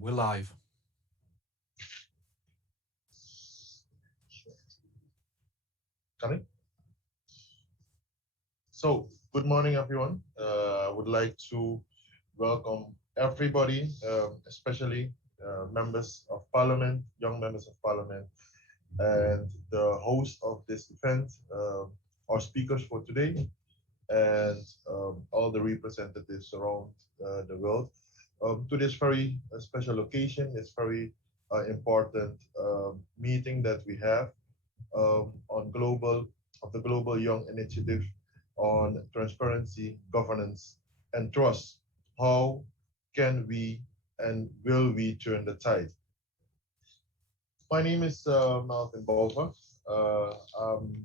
We're live. Coming. So, good morning, everyone. I would like to welcome everybody, especially members of parliament, young members of parliament, and the host of this event, our speakers for today, and all the representatives around the world. To this very special occasion, this very important meeting that we have on the Global Young Initiative on transparency, governance, and trust. How can we and will we turn the tide? My name is Malcolm Bova. I'm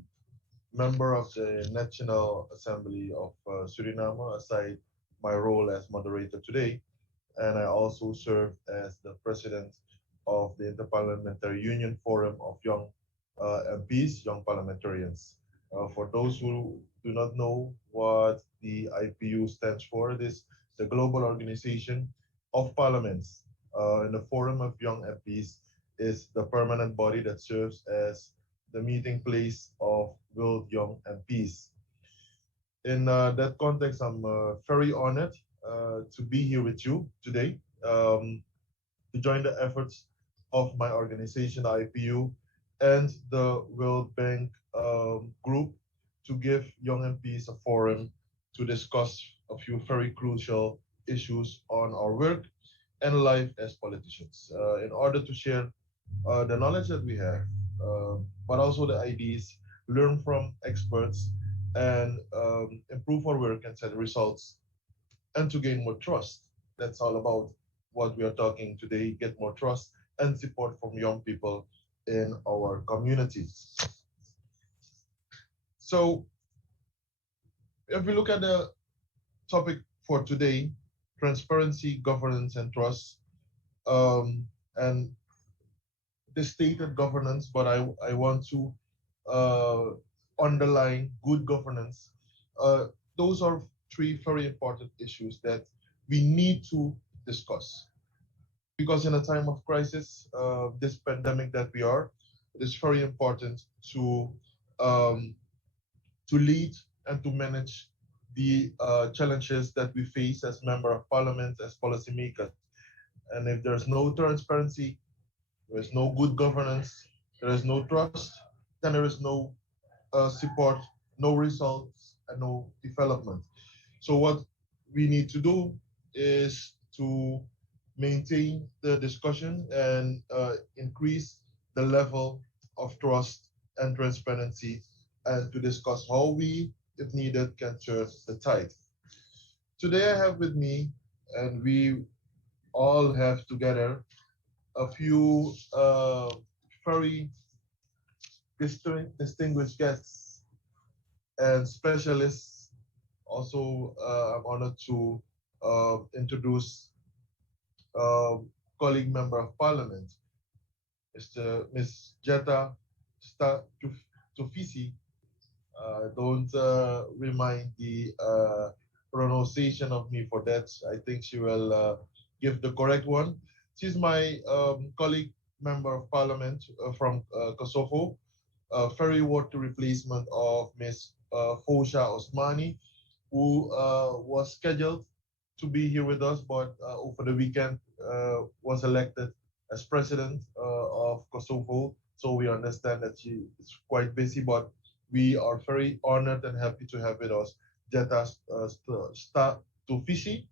member of the National Assembly of Suriname, aside my role as moderator today, and I also serve as the president of the Interparliamentary Union Forum of Young MPs, Young Parliamentarians. For those who do not know what the IPU stands for, it is the Global Organization of Parliaments. And the Forum of Young MPs is the permanent body that serves as the meeting place of World Young MPs. In that context, I'm very honored to be here with you today to join the efforts of my organization, the IPU, and the World Bank group to give young MPs a forum to discuss a few very crucial issues on our work and life as politicians in order to share the knowledge that we have, but also the ideas, learn from experts, and improve our work and set results, and to gain more trust. That's all about what we are talking today, get more trust and support from young people in our communities. So if we look at the topic for today, transparency, governance, and trust, and the stated governance, but I want to uh, underline good governance. Uh, those are three very important issues that we need to discuss. Because in a time of crisis, this pandemic that we are, it is very important um, to lead and to manage the challenges that we face as member of parliament, as policymakers. And if there's no transparency, there is no good governance, there is no trust, then there is no support, no results, and no development. So what we need to do is to maintain the discussion and increase the level of trust and transparency, and to discuss how we, if needed, can turn the tide. Today I have with me, and we all have together, a few very distinguished guests and specialists. Also, I'm honored to introduce uh, colleague member of parliament, Miss Jetta Tufisi. Don't remind the pronunciation of me for that. I think she will give the correct one. She's my colleague member of parliament from Kosovo, very water replacement of Miss Fosha Osmani, who was scheduled to be here with us, but over the weekend was elected as president of Kosovo. So we understand that she is quite busy, but we are very honored and happy to have with us Jetta Tufisi,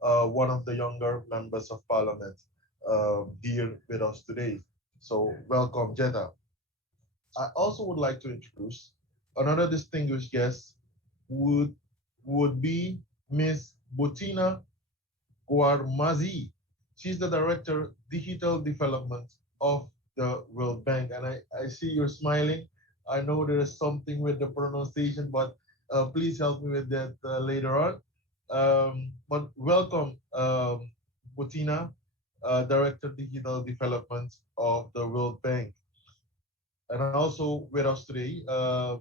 one of the younger members of parliament here with us today. So welcome, Jetta. I also would like to introduce another distinguished guest would would be Miss Butina Guarmazi. She's the Director Digital Development of the World Bank. And I see you're smiling. I know there is something with the pronunciation, but please help me with that later on. But welcome, Butina, Director Digital Development of the World Bank. And also with us today,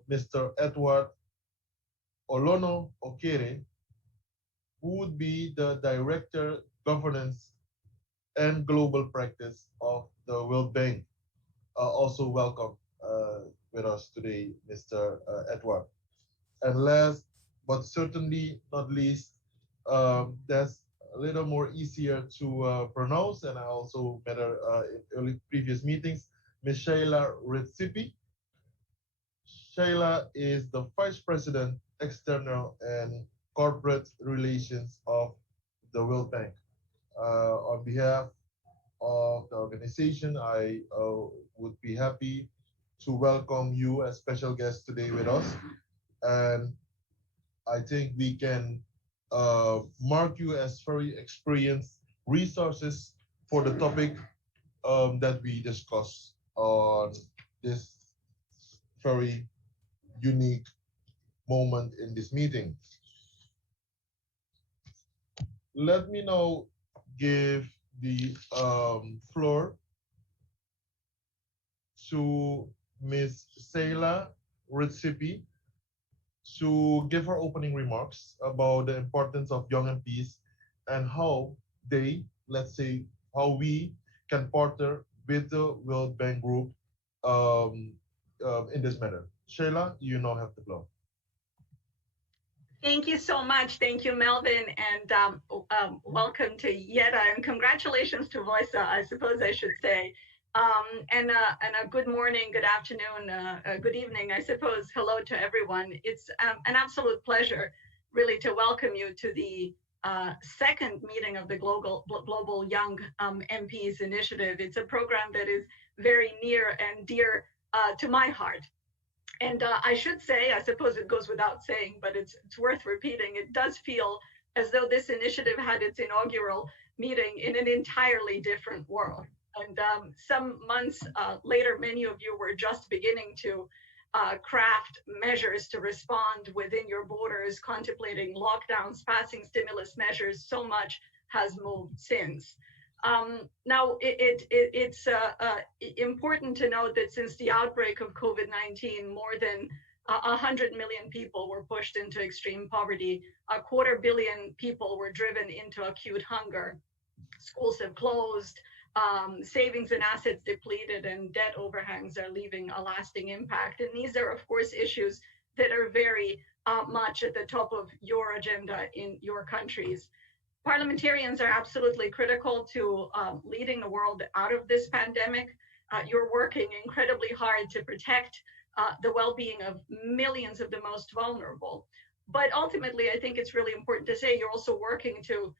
Mr. Edward Olono Okere, who would be the Director Governance and global practice of the World Bank. Also welcome with us today, Mr. Edward. And last but certainly not least, that's a little more easier to pronounce, and I also met her in early previous meetings, Ms. Shayla Ritzipi. Shayla is the Vice President, External and Corporate Relations of the World Bank. On behalf of the organization, I would be happy to welcome you as special guest today with us. And I think we can mark you as very experienced resources for the topic that we discuss on this very unique moment in this meeting. Let me now give the floor to Ms. Seyla Ritzipi to give her opening remarks about the importance of young MPs and how they, let's say, how we can partner with the World Bank Group um, in this matter. Shayla, you now have the floor. Thank you so much. Thank you, Melvin, and welcome to Yetta, and congratulations to Voisa, I suppose I should say. And a good morning, good afternoon, good evening, I suppose. Hello to everyone. It's an absolute pleasure, really, to welcome you to the second meeting of the Global Young MPs Initiative. It's a program that is very near and dear to my heart. And I should say, I suppose it goes without saying, but it's worth repeating. It does feel as though this initiative had its inaugural meeting in an entirely different world. And some months later, many of you were just beginning to craft measures to respond within your borders, contemplating lockdowns, passing stimulus measures. So much has moved since. Now, it's important to note that since the outbreak of COVID-19, more than 100 million people were pushed into extreme poverty. 250 million people were driven into acute hunger. Schools have closed, savings and assets depleted, and debt overhangs are leaving a lasting impact. And these are, of course, issues that are very much at the top of your agenda in your countries. Parliamentarians are absolutely critical to leading the world out of this pandemic. You're working incredibly hard to protect the well-being of millions of the most vulnerable. But ultimately, I think it's really important to say you're also working to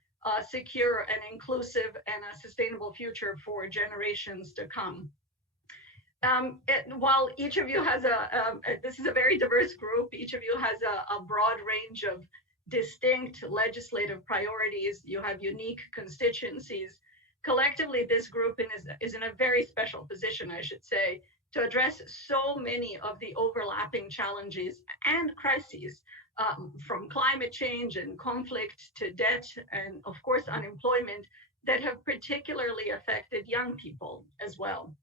secure an inclusive and a sustainable future for generations to come. While each of you has this is a very diverse group, each of you has a broad range of distinct legislative priorities, you have unique constituencies. Collectively, this group is in a very special position, I should say, to address so many of the overlapping challenges and crises, from climate change and conflict to debt and, of course, unemployment, that have particularly affected young people as well.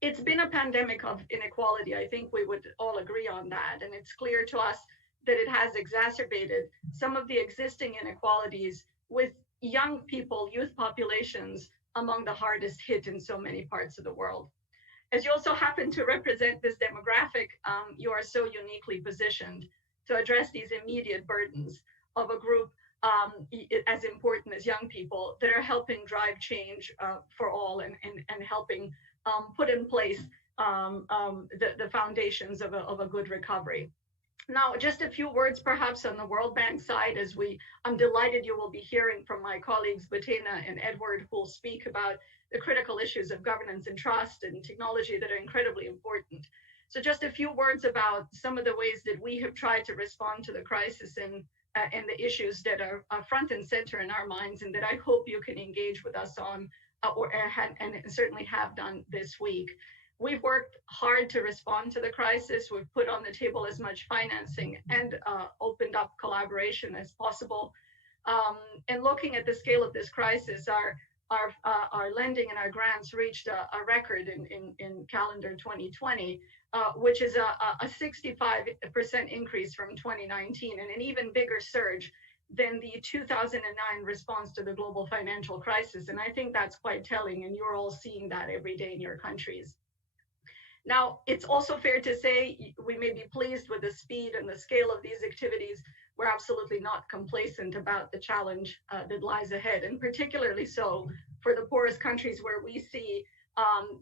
It's been a pandemic of inequality. I think we would all agree on that. And it's clear to us that it has exacerbated some of the existing inequalities with young people, youth populations among the hardest hit in so many parts of the world. As you also happen to represent this demographic, you are so uniquely positioned to address these immediate burdens of a group as important as young people that are helping drive change for all and helping put in place the foundations of a good recovery. Now, just a few words perhaps on the World Bank side, as I'm delighted you will be hearing from my colleagues, Bettina and Edward, who will speak about the critical issues of governance and trust and technology that are incredibly important. So just a few words about some of the ways that we have tried to respond to the crisis and the issues that are front and center in our minds, and that I hope you can engage with us on and certainly have done this week. We've worked hard to respond to the crisis. We've put on the table as much financing and opened up collaboration as possible. And looking at the scale of this crisis, our lending and our grants reached a record in calendar 2020, which is a 65% increase from 2019, and an even bigger surge than the 2009 response to the global financial crisis. And I think that's quite telling, and you're all seeing that every day in your countries. Now, it's also fair to say we may be pleased with the speed and the scale of these activities. We're absolutely not complacent about the challenge that lies ahead, and particularly so for the poorest countries where we see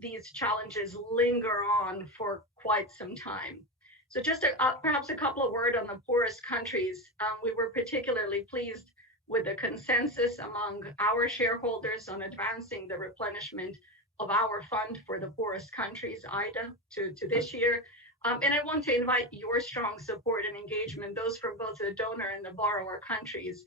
these challenges linger on for quite some time. So just perhaps a couple of words on the poorest countries. We were particularly pleased with the consensus among our shareholders on advancing the replenishment of our fund for the poorest countries, IDA, to this year. And I want to invite your strong support and engagement, those from both the donor and the borrower countries,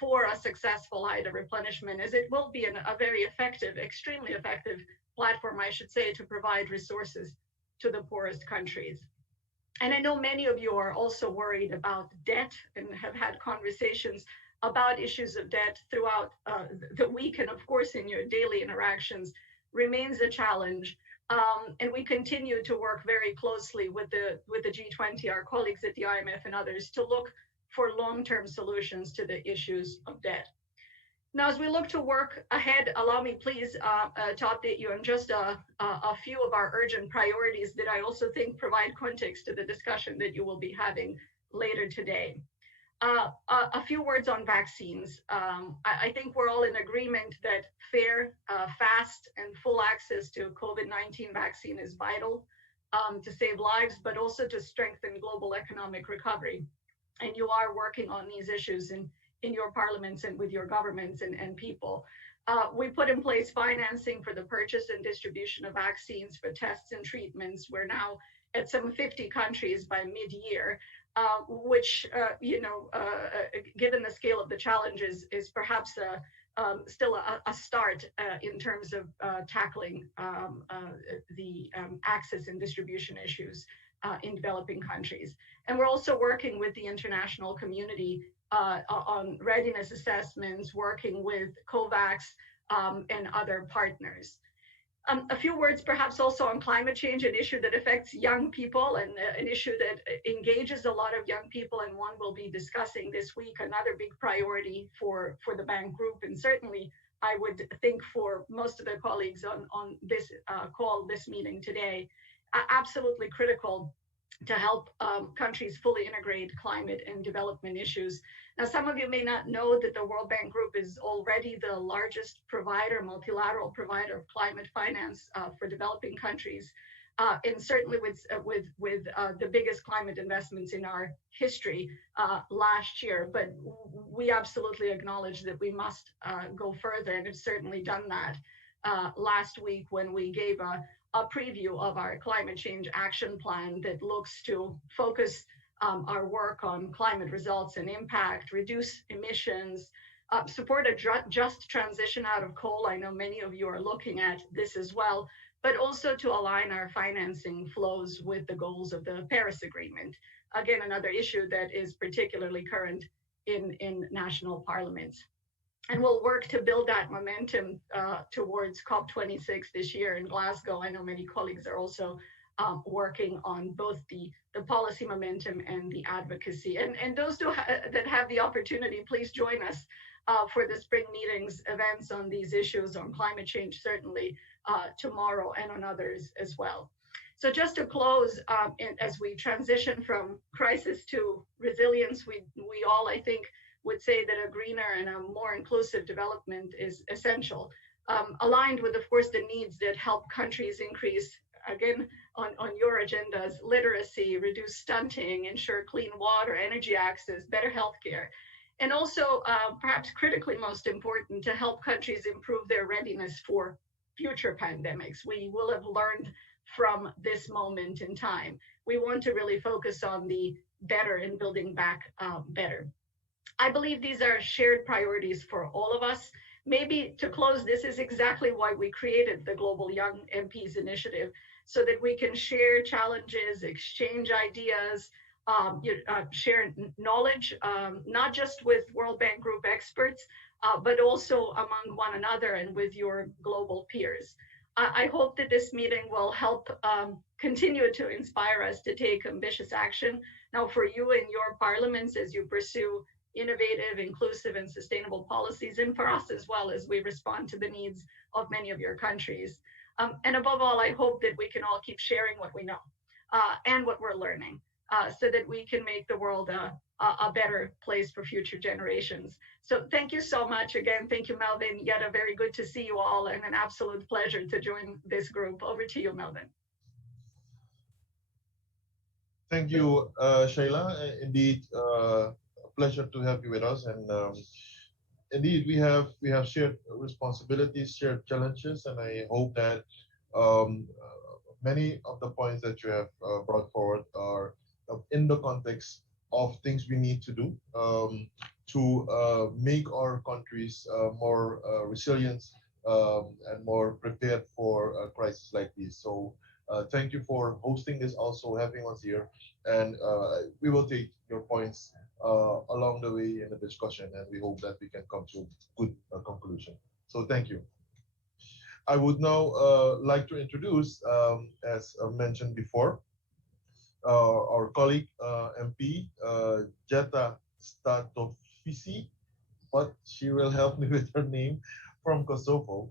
for a successful IDA replenishment, as it will be a very effective, extremely effective platform, I should say, to provide resources to the poorest countries. And I know many of you are also worried about debt and have had conversations about issues of debt throughout the week, and of course in your daily interactions remains a challenge. And we continue to work very closely with the G20, our colleagues at the IMF and others, to look for long-term solutions to the issues of debt. Now, as we look to work ahead, allow me please to update you on just a few of our urgent priorities that I also think provide context to the discussion that you will be having later today. A few words on vaccines. I think we're all in agreement that fair, fast, and full access to COVID-19 vaccine is vital to save lives, but also to strengthen global economic recovery. And you are working on these issues in your parliaments and with your governments and people. We put in place financing for the purchase and distribution of vaccines for tests and treatments. We're now at some 50 countries by mid-year, which, given the scale of the challenges, is perhaps still a start in terms of tackling the access and distribution issues in developing countries. And we're also working with the international community on readiness assessments, working with COVAX and other partners. A few words perhaps also on climate change, an issue that affects young people and an issue that engages a lot of young people, and one we'll be discussing this week, another big priority for the bank group, and certainly I would think for most of the colleagues on this call, this meeting today, absolutely critical to help countries fully integrate climate and development issues. Now, some of you may not know that the World Bank Group is already the largest provider, multilateral provider of climate finance for developing countries, and certainly with the biggest climate investments in our history last year. But we absolutely acknowledge that we must go further, and have certainly done that last week when we gave a preview of our climate change action plan that looks to focus our work on climate results and impact, reduce emissions, support a just transition out of coal. I know many of you are looking at this as well, but also to align our financing flows with the goals of the Paris Agreement. Again, another issue that is particularly current in national parliaments. And we'll work to build that momentum towards COP26 this year in Glasgow. I know many colleagues are also working on both the policy momentum and the advocacy. And those that have the opportunity, please join us for the spring meetings events on these issues on climate change, certainly tomorrow, and on others as well. So just to close, as we transition from crisis to resilience, we all, I think, would say that a greener and a more inclusive development is essential, aligned with, of course, the needs that help countries increase, again, on your agendas, literacy, reduce stunting, ensure clean water, energy access, better healthcare, and also, perhaps critically most important, to help countries improve their readiness for future pandemics. We will have learned from this moment in time. We want to really focus on the better and building back better. I believe these are shared priorities for all of us. Maybe to close, this is exactly why we created the Global Young MPs Initiative, so that we can share challenges, exchange ideas, share knowledge, not just with World Bank Group experts, but also among one another and with your global peers. I hope that this meeting will help continue to inspire us to take ambitious action. Now, for you in your parliaments, as you pursue innovative, inclusive, and sustainable policies, and for us as well as we respond to the needs of many of your countries. And above all, I hope that we can all keep sharing what we know and what we're learning so that we can make the world a better place for future generations. So thank you so much again. Thank you, Melvin. Yet a very good to see you all and an absolute pleasure to join this group. Over to you, Melvin. Thank you, Shayla. Indeed, a pleasure to have you with us. And indeed, we have shared responsibilities, shared challenges, and I hope that many of the points that you have brought forward are in the context of things we need to do to make our countries more resilient and more prepared for a crisis like this. So thank you for hosting this, also having us here, and we will take your points along the way in the discussion, and we hope that we can come to a good conclusion. So thank you. I would now like to introduce, as mentioned before, our colleague MP, Jetta Statofisi, but she will help me with her name, from Kosovo.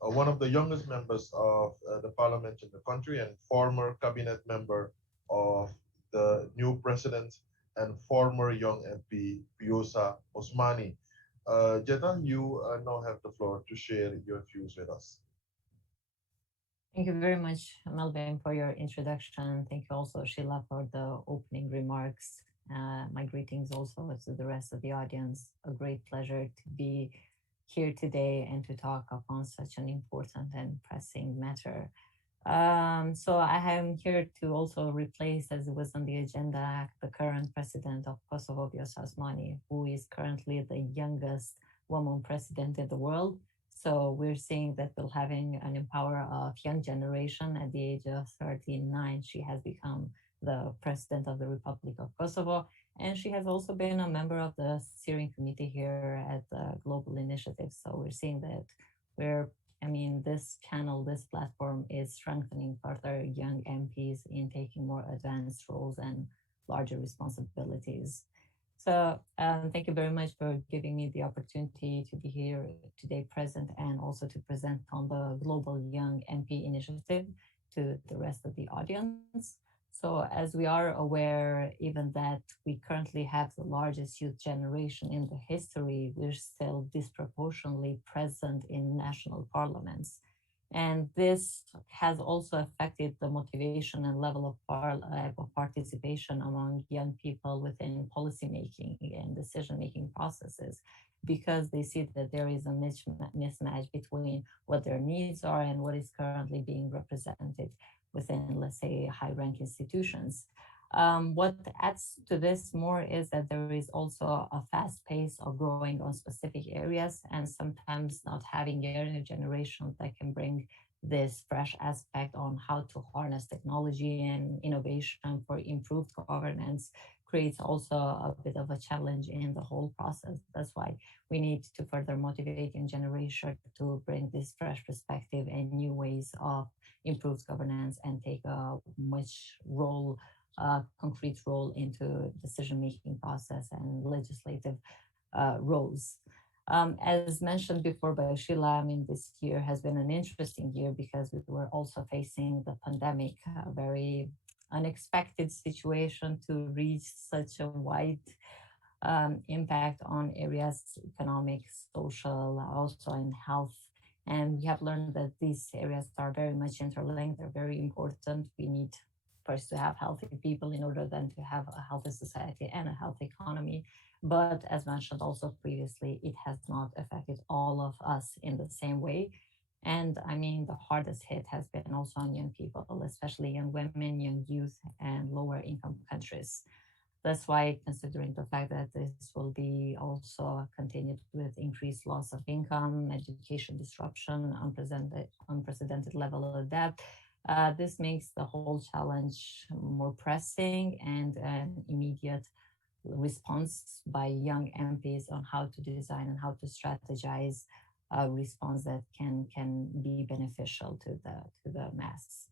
One of the youngest members of the parliament in the country and former cabinet member of the new president and former young MP Piosa Osmani. Jetta, you now have the floor to share your views with us. Thank you very much, Melvin, for your introduction. Thank you also, Sheila, for the opening remarks. My greetings also to the rest of the audience. A great pleasure to be here today and to talk upon such an important and pressing matter. So I am here to also replace, as it was on the agenda, the current president of Kosovo, Vjosa Osmani, who is currently the youngest woman president in the world. So we're seeing that we're having an empower of young generation. At the age of 39, she has become the president of the Republic of Kosovo. And she has also been a member of the steering committee here at the Global Initiative. So we're seeing that this channel, this platform is strengthening further young MPs in taking more advanced roles and larger responsibilities. So thank you very much for giving me the opportunity to be here today present and also to present on the Global Young MP Initiative to the rest of the audience. So as we are aware, even that we currently have the largest youth generation in the history, we're still disproportionately present in national parliaments. And this has also affected the motivation and level of participation among young people within policymaking and decision-making processes, because they see that there is a mismatch between what their needs are and what is currently being represented within, let's say, high-rank institutions. What adds to this more is that there is also a fast pace of growing on specific areas and sometimes not having younger generation that can bring this fresh aspect on how to harness technology and innovation for improved governance creates also a bit of a challenge in the whole process. That's why we need to further motivate young generation to bring this fresh perspective and new ways of improved governance and take a much concrete role into decision-making process and legislative roles. As mentioned before by Sheila, this year has been an interesting year because we were also facing the pandemic, a very unexpected situation to reach such a wide impact on areas, economic, social, also in health. And we have learned that these areas are very much interlinked. They're very important. We need first to have healthy people in order then to have a healthy society and a healthy economy. But as mentioned also previously, it has not affected all of us in the same way. And the hardest hit has been also on young people, especially young women, young youth, and lower income countries. That's why, considering the fact that this will be also continued with increased loss of income, education disruption, unprecedented level of debt, this makes the whole challenge more pressing and an immediate response by young MPs on how to design and how to strategize a response that can be beneficial to the mass.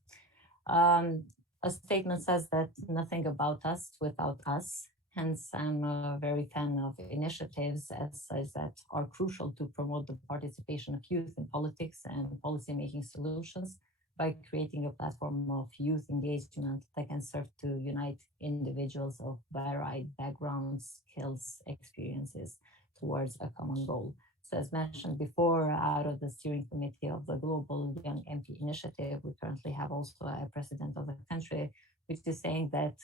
A statement says that nothing about us without us. Hence, I'm a very fan of initiatives as such that are crucial to promote the participation of youth in politics and policymaking solutions by creating a platform of youth engagement that can serve to unite individuals of varied backgrounds, skills, experiences towards a common goal. So, as mentioned before, out of the steering committee of the Global Young MP Initiative, we currently have also a president of the country, which is saying that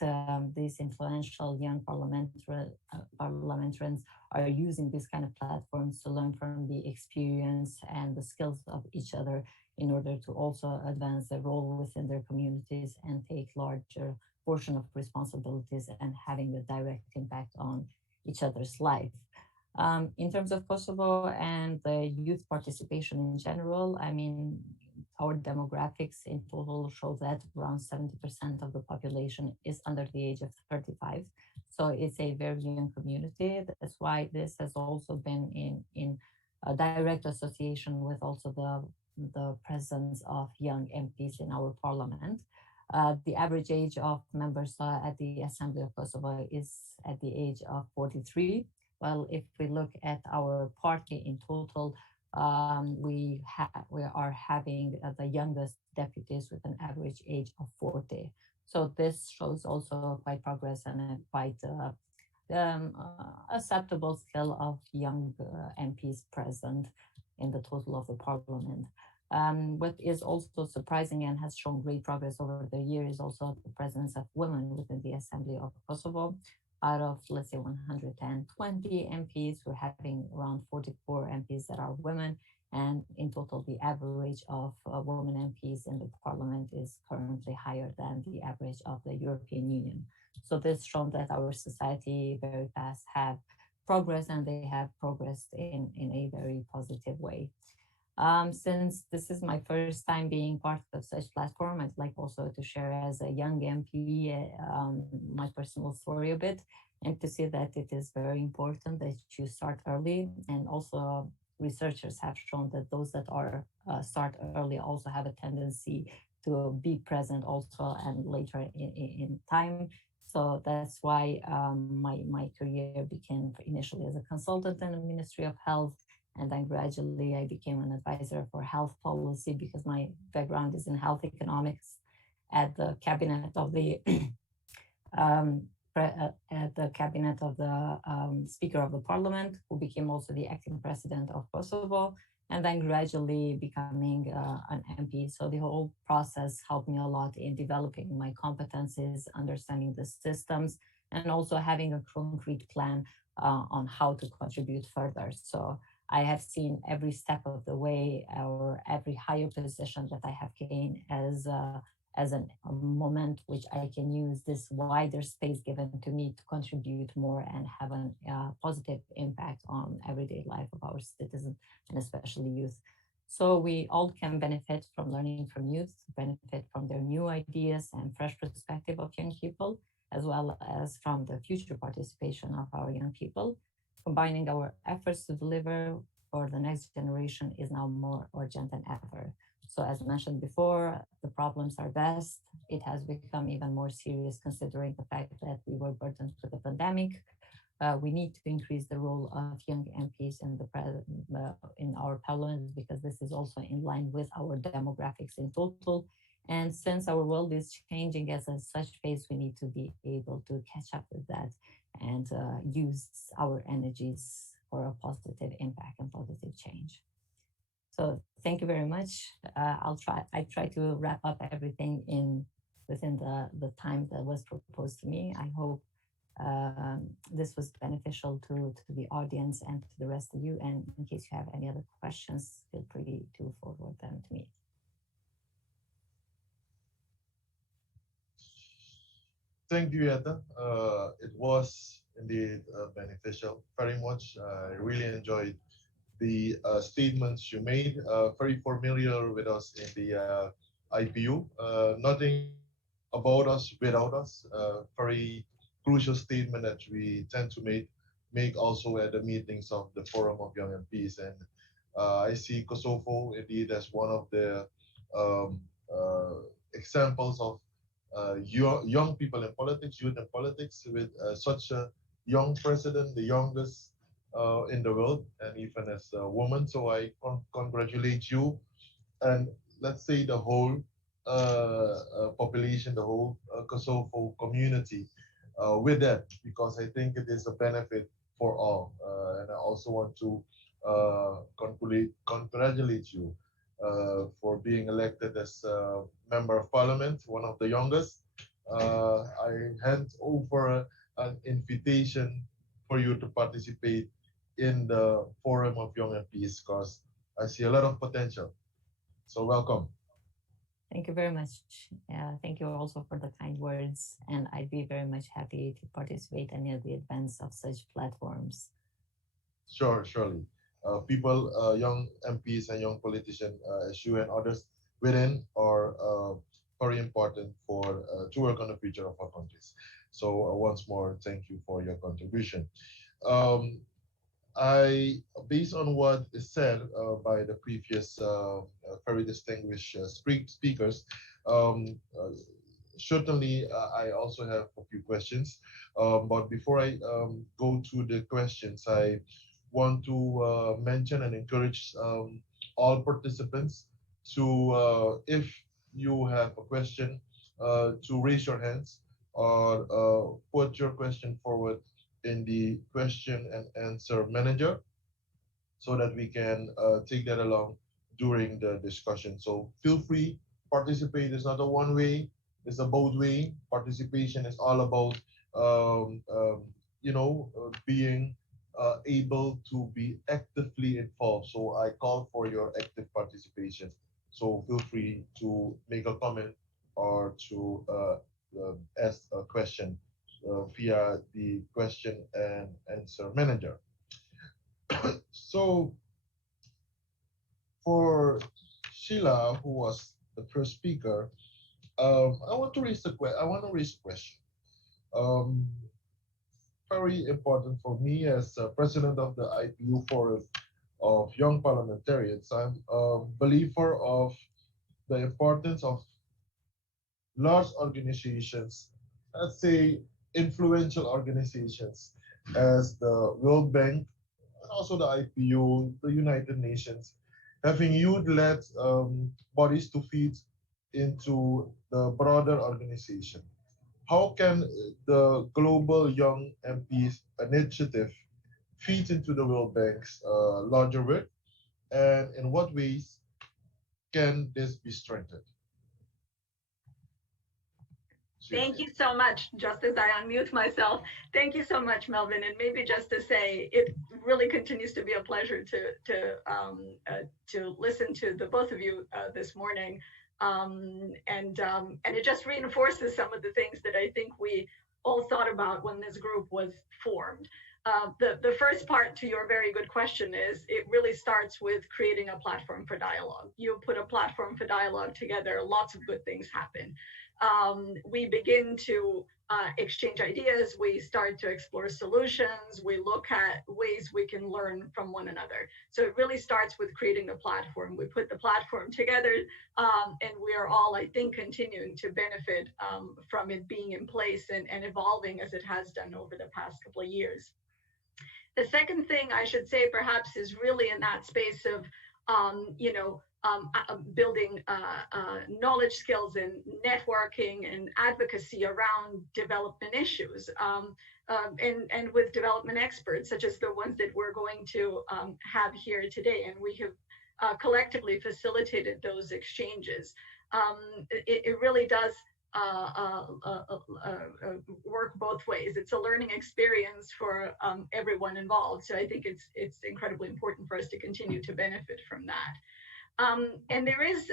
these influential young parliamentarians are using this kind of platforms to learn from the experience and the skills of each other in order to also advance their role within their communities and take larger portion of responsibilities and having a direct impact on each other's life. In terms of Kosovo and the youth participation in general, I mean, our demographics in total show that around 70% of the population is under the age of 35. So it's a very young community. That's why this has also been in a direct association with also the presence of young MPs in our parliament. The average age of members at the Assembly of Kosovo is at the age of 43. Well, if we look at our party in total, we are having the youngest deputies with an average age of 40. So this shows also quite progress and a quite acceptable scale of young MPs present in the total of the parliament. What is also surprising and has shown great progress over the years is also the presence of women within the Assembly of Kosovo. Out of, let's say, 120 MPs, we're having around 44 MPs that are women. And in total, the average of women MPs in the parliament is currently higher than the average of the European Union. So this shows that our society very fast have progressed, and they have progressed in a very positive way. Since this is my first time being part of such platform, I'd like also to share as a young MP my personal story a bit, and to see that it is very important that you start early. And also researchers have shown that those that are start early also have a tendency to be present also and later in time. So that's why my career began initially as a consultant in the Ministry of Health, and then gradually I became an advisor for health policy because my background is in health economics at the cabinet of the Speaker of the Parliament, who became also the acting president of Kosovo, and then gradually becoming an MP. So the whole process helped me a lot in developing my competencies, understanding the systems, and also having a concrete plan on how to contribute further. So I have seen every step of the way, or every higher position that I have gained as a moment which I can use this wider space given to me to contribute more and have a positive impact on everyday life of our citizens and especially youth. So we all can benefit from learning from youth, benefit from their new ideas and fresh perspective of young people, as well as from the future participation of our young people. Combining our efforts to deliver for the next generation is now more urgent than ever. So as mentioned before, the problems are vast. It has become even more serious considering the fact that we were burdened with the pandemic. We need to increase the role of young MPs in our parliament, because this is also in line with our demographics in total. And since our world is changing as a such phase, we need to be able to catch up with that and use our energies for a positive impact and positive change. So thank you very much. I try to wrap up everything within the time that was proposed to me. I hope this was beneficial to the audience and to the rest of you. And in case you have any other questions, feel free to forward them to me. Thank you, Yetta. It was indeed beneficial, very much. I really enjoyed the statements you made. Very familiar with us in the IPU. Nothing about us without us. Very crucial statement that we tend to make also at the meetings of the Forum of Young MPs. And I see Kosovo indeed as one of the um, examples of young people in politics, youth in politics, with such a young president, the youngest in the world, and even as a woman. So I congratulate you and let's say the whole population, the whole Kosovo community with that, because I think it is a benefit for all. And I also want to congratulate you for being elected as a member of parliament, one of the youngest. I hand over an invitation for you to participate in the Forum of Young MPs because I see a lot of potential. So welcome. Thank you very much. Thank you also for the kind words. And I'd be very much happy to participate in the advance of such platforms. Sure, surely. People, young MPs and young politicians, as you and others within are very important for to work on the future of our countries. So once more, thank you for your contribution. Um, based on what is said by the previous very distinguished speakers, um, uh, certainly I also have a few questions. But before I go to the questions, I want to mention and encourage all participants to, if you have a question, to raise your hands or put your question forward in the question and answer manager so that we can take that along during the discussion. So feel free, participate. It's not a one way, it's a both way. Participation is all about, um, um, being able to be actively involved. So I call for your active participation. So feel free to make a comment or to ask a question via the question and answer manager. So for Sheila, who was the first speaker, I want to raise a question. Um, Very important for me as president of the IPU Forum of Young Parliamentarians. I'm a believer of the importance of large organizations, let's say influential organizations, as the World Bank and also the IPU, the United Nations, having youth-led bodies to feed into the broader organization. How can the Global Young MPs initiative feed into the World Bank's larger work, and in what ways can this be strengthened? Sheila. Thank you so much. Just as I unmute myself, thank you so much, Melvin. And maybe just to say, it really continues to be a pleasure to listen to the both of you this morning, and it just reinforces some of the things that I think we all thought about when this group was formed. The first part to your very good question is it really starts with creating a platform for dialogue. You put a platform for dialogue together, lots of good things happen. We begin to exchange ideas, we start to explore solutions, we look at ways we can learn from one another. So it really starts with creating the platform. We put the platform together, and we are all, I think, continuing to benefit from it being in place and evolving as it has done over the past couple of years. The second thing I should say perhaps is really in that space of, building knowledge skills and networking and advocacy around development issues, and with development experts such as the ones that we're going to have here today. And we have collectively facilitated those exchanges. It really does work both ways. It's a learning experience for everyone involved. So I think it's incredibly important for us to continue to benefit from that. And there is,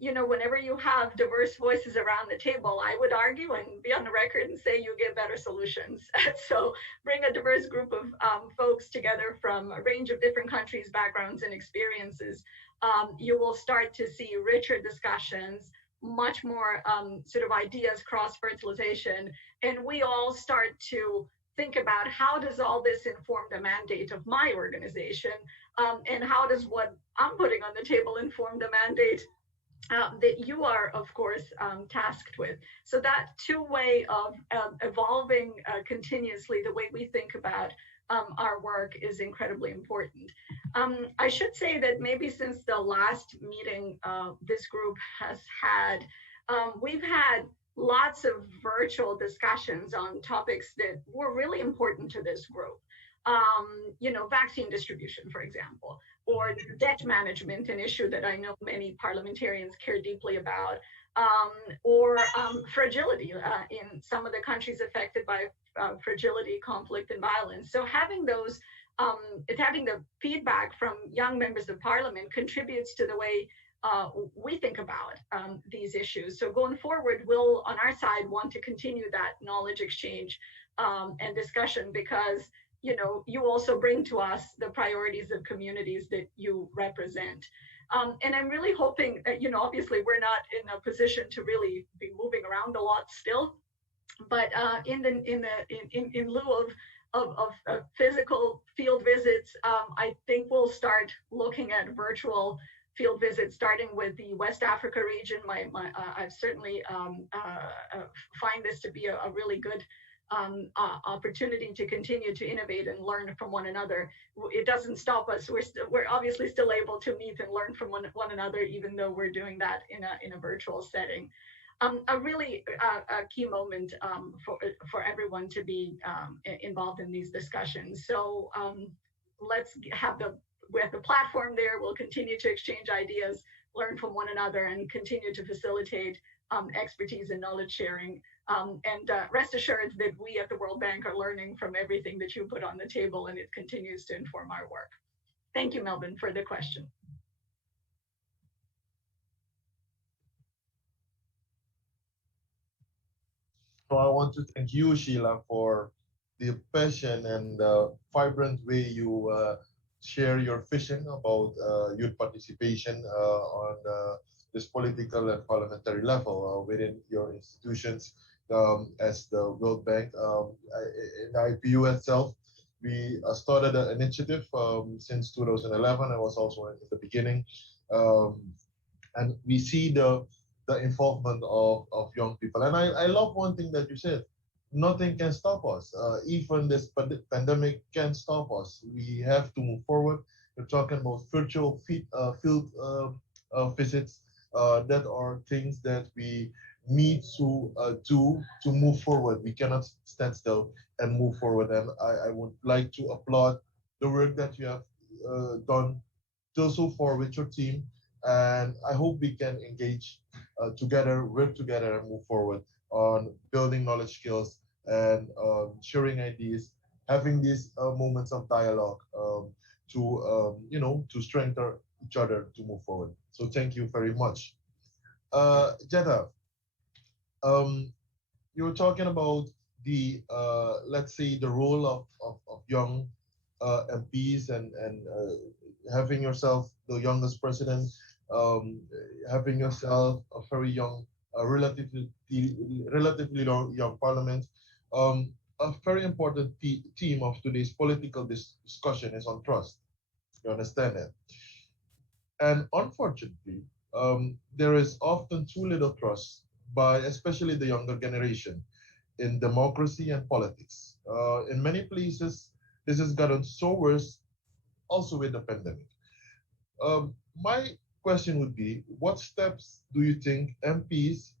whenever you have diverse voices around the table, I would argue and be on the record and say you get better solutions. So bring a diverse group of folks together from a range of different countries, backgrounds, and experiences. You will start to see richer discussions, much more sort of ideas cross fertilization, and we all start to think about how does all this inform the mandate of my organization, and how does what I'm putting on the table inform the mandate that you are, of course, tasked with. So that two-way of evolving continuously the way we think about our work is incredibly important. I should say that maybe since the last meeting this group has had, we've had lots of virtual discussions on topics that were really important to this group. Vaccine distribution, for example, or debt management, an issue that I know many parliamentarians care deeply about, or fragility in some of the countries affected by fragility, conflict, and violence. So um, having the feedback from young members of parliament contributes to the way we think about these issues. So going forward, we'll on our side want to continue that knowledge exchange and discussion because you also bring to us the priorities of communities that you represent. And I'm really hoping that, obviously we're not in a position to really be moving around a lot still, but in lieu of physical field visits, I think we'll start looking at virtual field visits, starting with the West Africa region. I've certainly find this to be a really good opportunity to continue to innovate and learn from one another. It doesn't stop us. We're obviously still able to meet and learn from one another, even though we're doing that in a virtual setting. A really a key moment for everyone to be involved in these discussions. So let's have the platform there. We'll continue to exchange ideas, learn from one another, and continue to facilitate expertise and knowledge sharing. And rest assured that we at the World Bank are learning from everything that you put on the table, and it continues to inform our work. Thank you, Melvin, for the question. So I want to thank you, Sheila, for the passion and vibrant way you share your vision about youth participation on this political and parliamentary level within your institutions as the World Bank. In the IPU itself, we started an initiative since 2011. I was also in the beginning. Um, and we see the involvement of young people. And I love one thing that you said. Nothing can stop us. Even this pandemic can stop us. We have to move forward. You're talking about virtual field visits. That are things that we need to do to move forward. We cannot stand still and move forward. And I would like to applaud the work that you have done till so far with your team, and I hope we can engage together, work together, and move forward on building knowledge skills and sharing ideas, having these moments of dialogue to strengthen each other to move forward. So thank you very much. Jetta, um, you were talking about the let's say the role of young MPs and having yourself the youngest president, um, having yourself a very young, relatively young parliament. A very important theme of today's political discussion is on trust. You understand that? And unfortunately, there is often too little trust by especially the younger generation in democracy and politics. In many places, this has gotten so worse also with the pandemic. My question would be, what steps do you think MPs,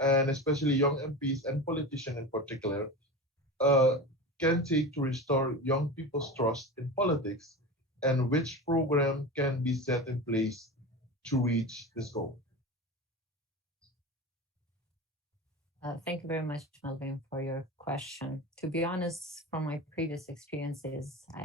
and especially young MPs and politicians in particular, uh, can take to restore young people's trust in politics, and which program can be set in place to reach this goal? Thank you very much, Melvin, for your question. To be honest, from my previous experiences, I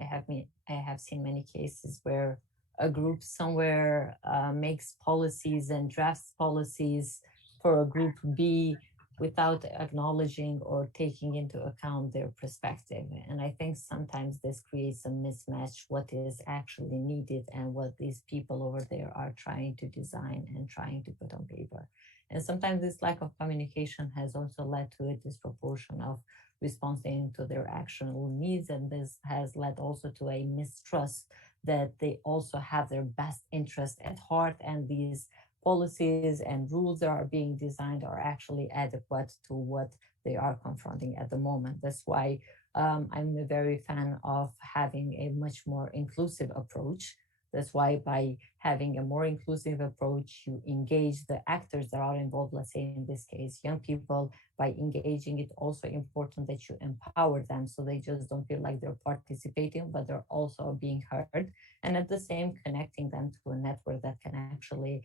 have seen many cases where a group somewhere makes policies and drafts policies for a group B without acknowledging or taking into account their perspective. And I think sometimes this creates a mismatch what is actually needed and what these people over there are trying to design and trying to put on paper. And sometimes this lack of communication has also led to a disproportion of responding to their actual needs. And this has led also to a mistrust that they also have their best interest at heart. And these policies and rules that are being designed are actually adequate to what they are confronting at the moment. That's why I'm a very fan of having a much more inclusive approach. That's why by having a more inclusive approach, you engage the actors that are involved, let's say in this case, young people. By engaging, it's also important that you empower them so they just don't feel like they're participating, but they're also being heard. And at the same, connecting them to a network that can actually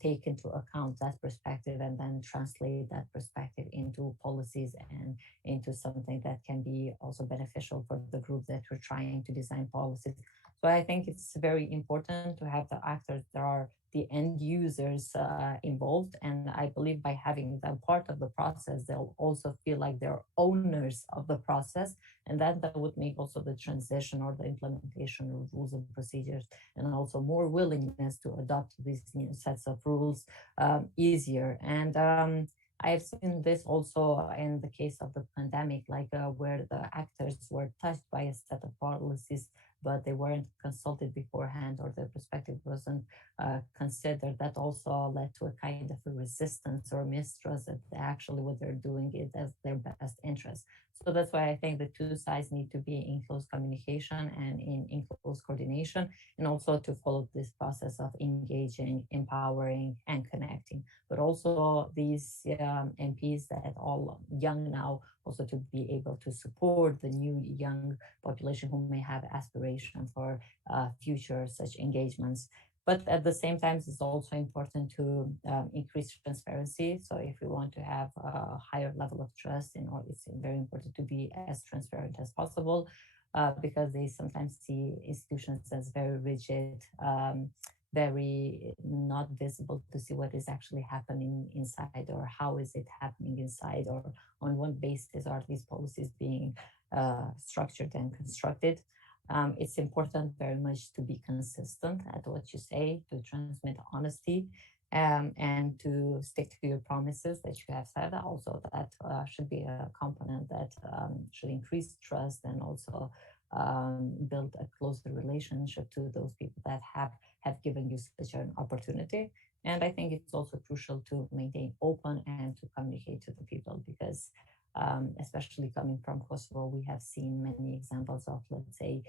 take into account that perspective and then translate that perspective into policies and into something that can be also beneficial for the group that we're trying to design policies. So I think it's very important to have the actors that are the end users involved. And I believe by having them part of the process, they'll also feel like they're owners of the process. And that would make also the transition or the implementation of rules and procedures and also more willingness to adopt these new sets of rules easier. And I have seen this also in the case of the pandemic, like where the actors were touched by a set of policies, but they weren't consulted beforehand or their perspective wasn't considered. That also led to a kind of a resistance or mistrust that actually what they're doing is as their best interest. So that's why I think the two sides need to be in close communication and in close coordination, and also to follow this process of engaging, empowering, and connecting. But also these MPs that all young now, also to be able to support the new young population who may have aspiration for future such engagements. But at the same time, it's also important to increase transparency. So if we want to have a higher level of trust, it's very important to be as transparent as possible, because they sometimes see institutions as very rigid, very not visible to see what is actually happening inside, or how is it happening inside, or on what basis are these policies being structured and constructed. It's important very much to be consistent at what you say, to transmit honesty, and to stick to your promises that you have said. Also, that should be a component that should increase trust and also build a closer relationship to those people that have given you such an opportunity. And I think it's also crucial to maintain open and to communicate to the people, because especially coming from Kosovo, we have seen many examples of, let's say,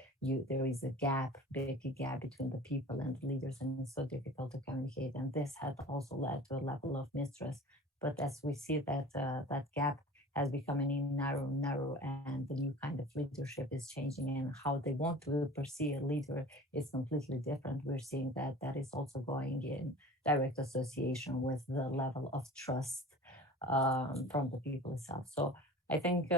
there is a gap, big gap between the people and the leaders, and it's so difficult to communicate. And this had also led to a level of mistrust. But as we see that that gap has become any narrow, and the new kind of leadership is changing, and how they want to perceive a leader is completely different. We're seeing that that is also going in direct association with the level of trust from the people itself. So I think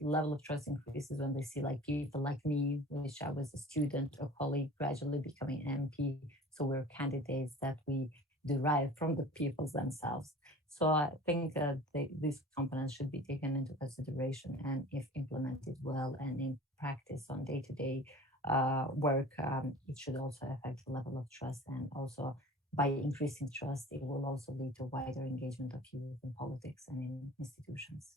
level of trust increases when they see like people like me, which I was a student or colleague, gradually becoming MP. So we're candidates that we derive from the peoples themselves. So I think these components should be taken into consideration, and if implemented well and in practice on day-to-day work, it should also affect the level of trust. And also by increasing trust, it will also lead to wider engagement of youth in politics and in institutions.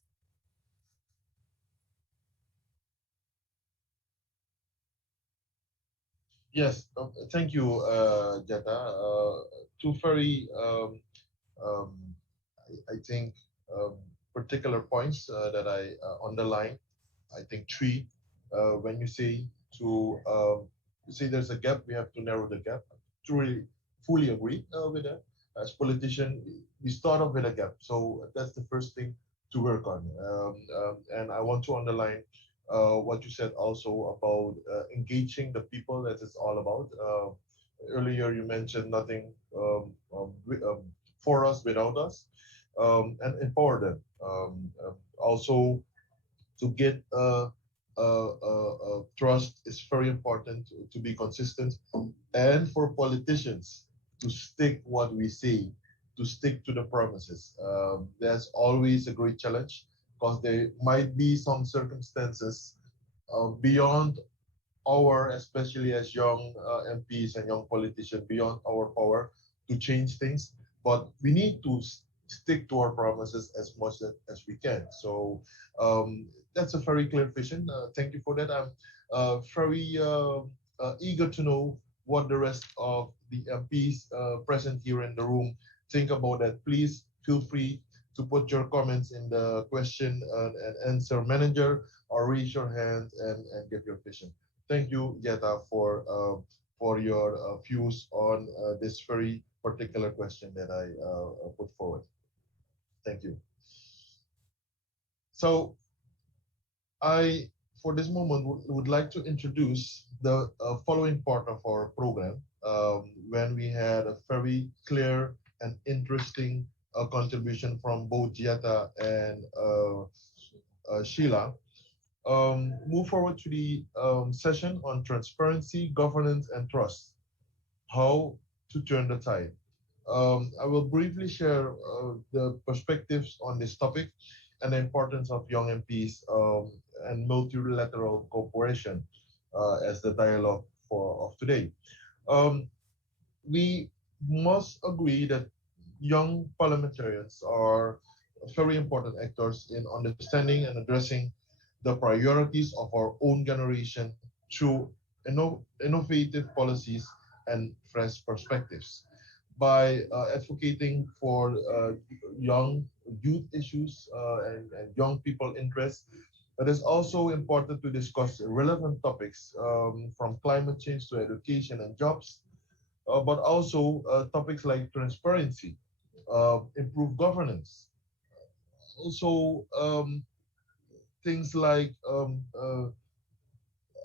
Yes, thank you, Jetta. Two very, um, I think, particular points that I underline. I think three. When you say say there's a gap, we have to narrow the gap. Truly, fully agree with that. As politician, we start off with a gap, so that's the first thing to work on. And I want to underline what you said also about engaging the people. That is all about. Earlier, you mentioned nothing for us without us, and empower them. Also, to get trust is very important to be consistent, and for politicians to stick what we say, to stick to the promises. There's always a great challenge because there might be some circumstances beyond our, especially as young MPs and young politicians, beyond our power to change things. But we need to stick to our promises as much as we can. So that's a very clear vision. Thank you for that. I'm very eager to know what the rest of the MPs present here in the room think about that. Please feel free to put your comments in the question and answer manager, or raise your hand and give your question. Thank you, Yeta, for your views on this very particular question that I put forward. Thank you. So I, for this moment, would like to introduce the following part of our program, when we had a very clear and interesting contribution from both Jetta and Sheila. Move forward to the session on transparency, governance, and trust. How to turn the tide. I will briefly share the perspectives on this topic and the importance of young MPs and multilateral cooperation as the dialogue of today. Um, we must agree that young parliamentarians are very important actors in understanding and addressing the priorities of our own generation through innovative policies and fresh perspectives. By advocating for young youth issues and young people interests, it is also important to discuss relevant topics, from climate change to education and jobs, but also topics like transparency, improved governance, also things like,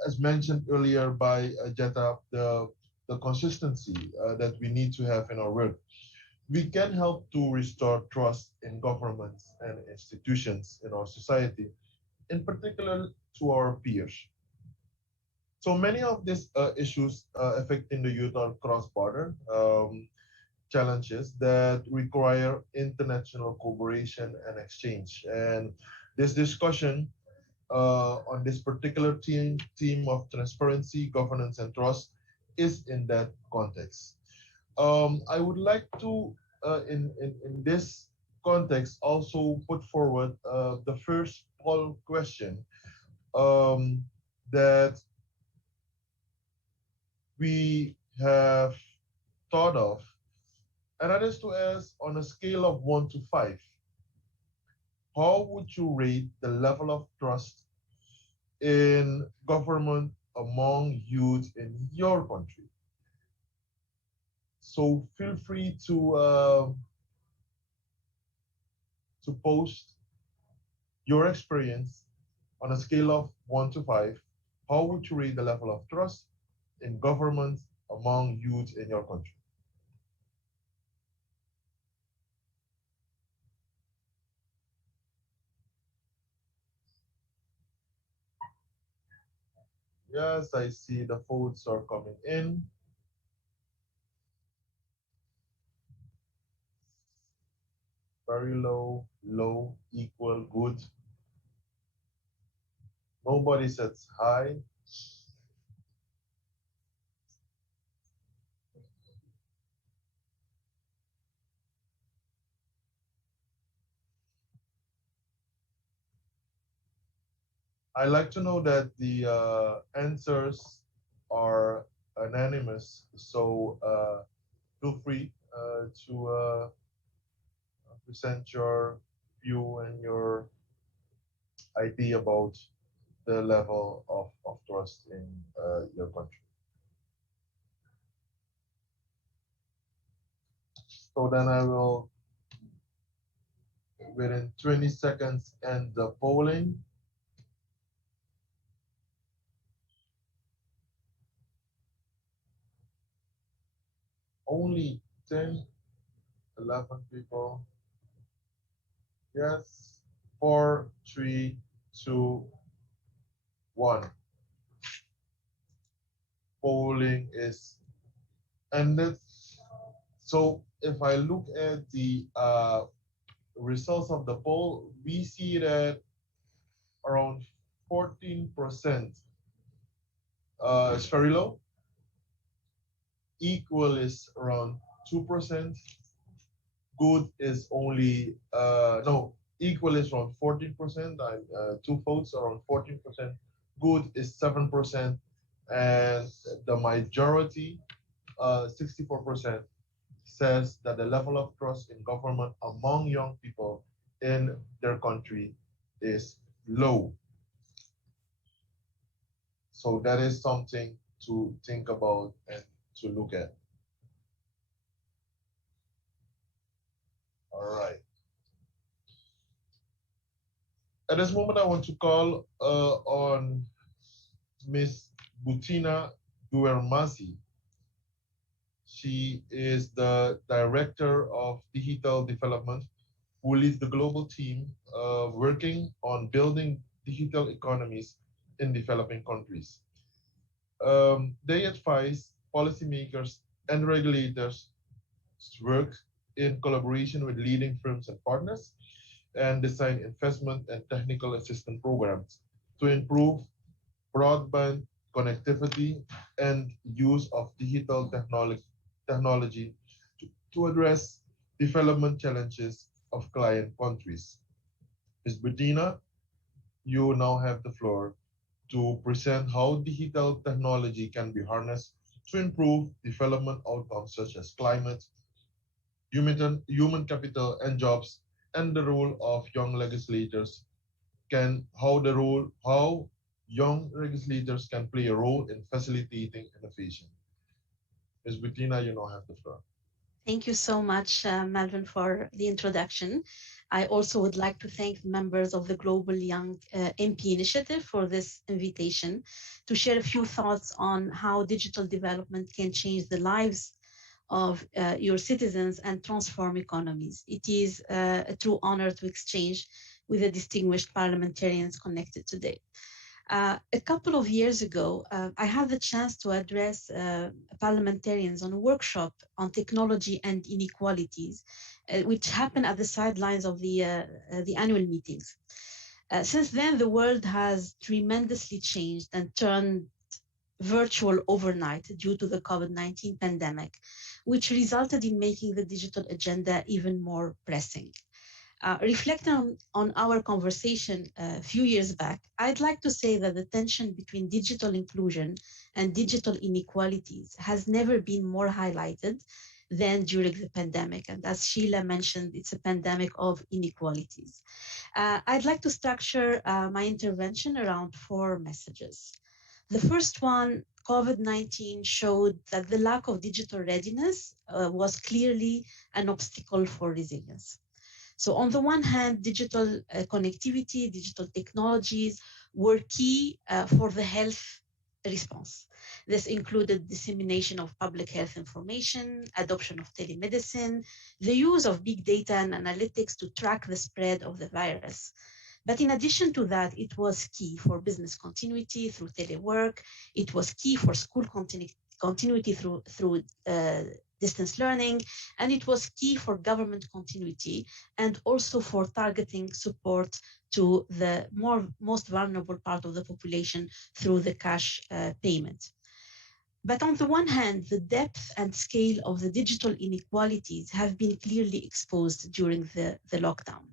as mentioned earlier by Jetta, the consistency that we need to have in our work. We can help to restore trust in governments and institutions in our society, in particular to our peers. So many of these issues affecting the youth are cross-border challenges that require international cooperation and exchange. And this discussion on this particular theme of transparency, governance, and trust is in that context. I would like to, in this context, also put forward the first poll question um, that we have thought of, and that is to ask, on a scale of 1 to 5, how would you rate the level of trust in government among youth in your country? So feel free to post your experience on a scale of 1 to 5. How would you rate the level of trust in government among youth in your country? Yes, I see the votes are coming in. Very low, low, equal, good. Nobody says high. I like to know that the answers are anonymous, so feel free to present your view and your idea about the level of trust in your country. So then I will, within 20 seconds, end the polling. Only 10, 11 people. Yes. 4, 3, 2, 1. Polling is ended. So if I look at the results of the poll, we see that around 14% is very low. Equal is around 2%. Good is only, no, equal is around 14%. Two votes around 14%. Good is 7%. And the majority, 64%, says that the level of trust in government among young people in their country is low. So that is something to think about and to look at. All right. At this moment, I want to call on Miss Butina Duermasi. She is the Director of Digital Development who leads the global team working on building digital economies in developing countries. They advise policymakers and regulators to work in collaboration with leading firms and partners and design investment and technical assistance programs to improve broadband connectivity and use of digital technology to address development challenges of client countries. Ms. Bettina, you now have the floor to present how digital technology can be harnessed to improve development outcomes such as climate, human capital, and jobs, and the role of young legislators how young legislators can play a role in facilitating innovation. Ms. Bettina, you now have the floor. Thank you so much, Melvin, for the introduction. I also would like to thank members of the Global Young MP Initiative for this invitation to share a few thoughts on how digital development can change the lives of your citizens and transform economies. It is a true honor to exchange with the distinguished parliamentarians connected today. A couple of years ago, I had the chance to address parliamentarians on a workshop on technology and inequalities, which happened at the sidelines of the annual meetings. Since then, the world has tremendously changed and turned virtual overnight due to the COVID-19 pandemic, which resulted in making the digital agenda even more pressing. Reflecting on our conversation a few years back, I'd like to say that the tension between digital inclusion and digital inequalities has never been more highlighted than during the pandemic. And as Sheila mentioned, it's a pandemic of inequalities. I'd like to structure my intervention around four messages. The first one, COVID-19 showed that the lack of digital readiness was clearly an obstacle for resilience. So on the one hand, digital connectivity, digital technologies were key for the health response. This included dissemination of public health information, adoption of telemedicine, the use of big data and analytics to track the spread of the virus. But in addition to that, it was key for business continuity through telework. It was key for school continuity through distance learning, and it was key for government continuity and also for targeting support to the most vulnerable part of the population through the cash payment. But on the one hand, the depth and scale of the digital inequalities have been clearly exposed during the lockdown.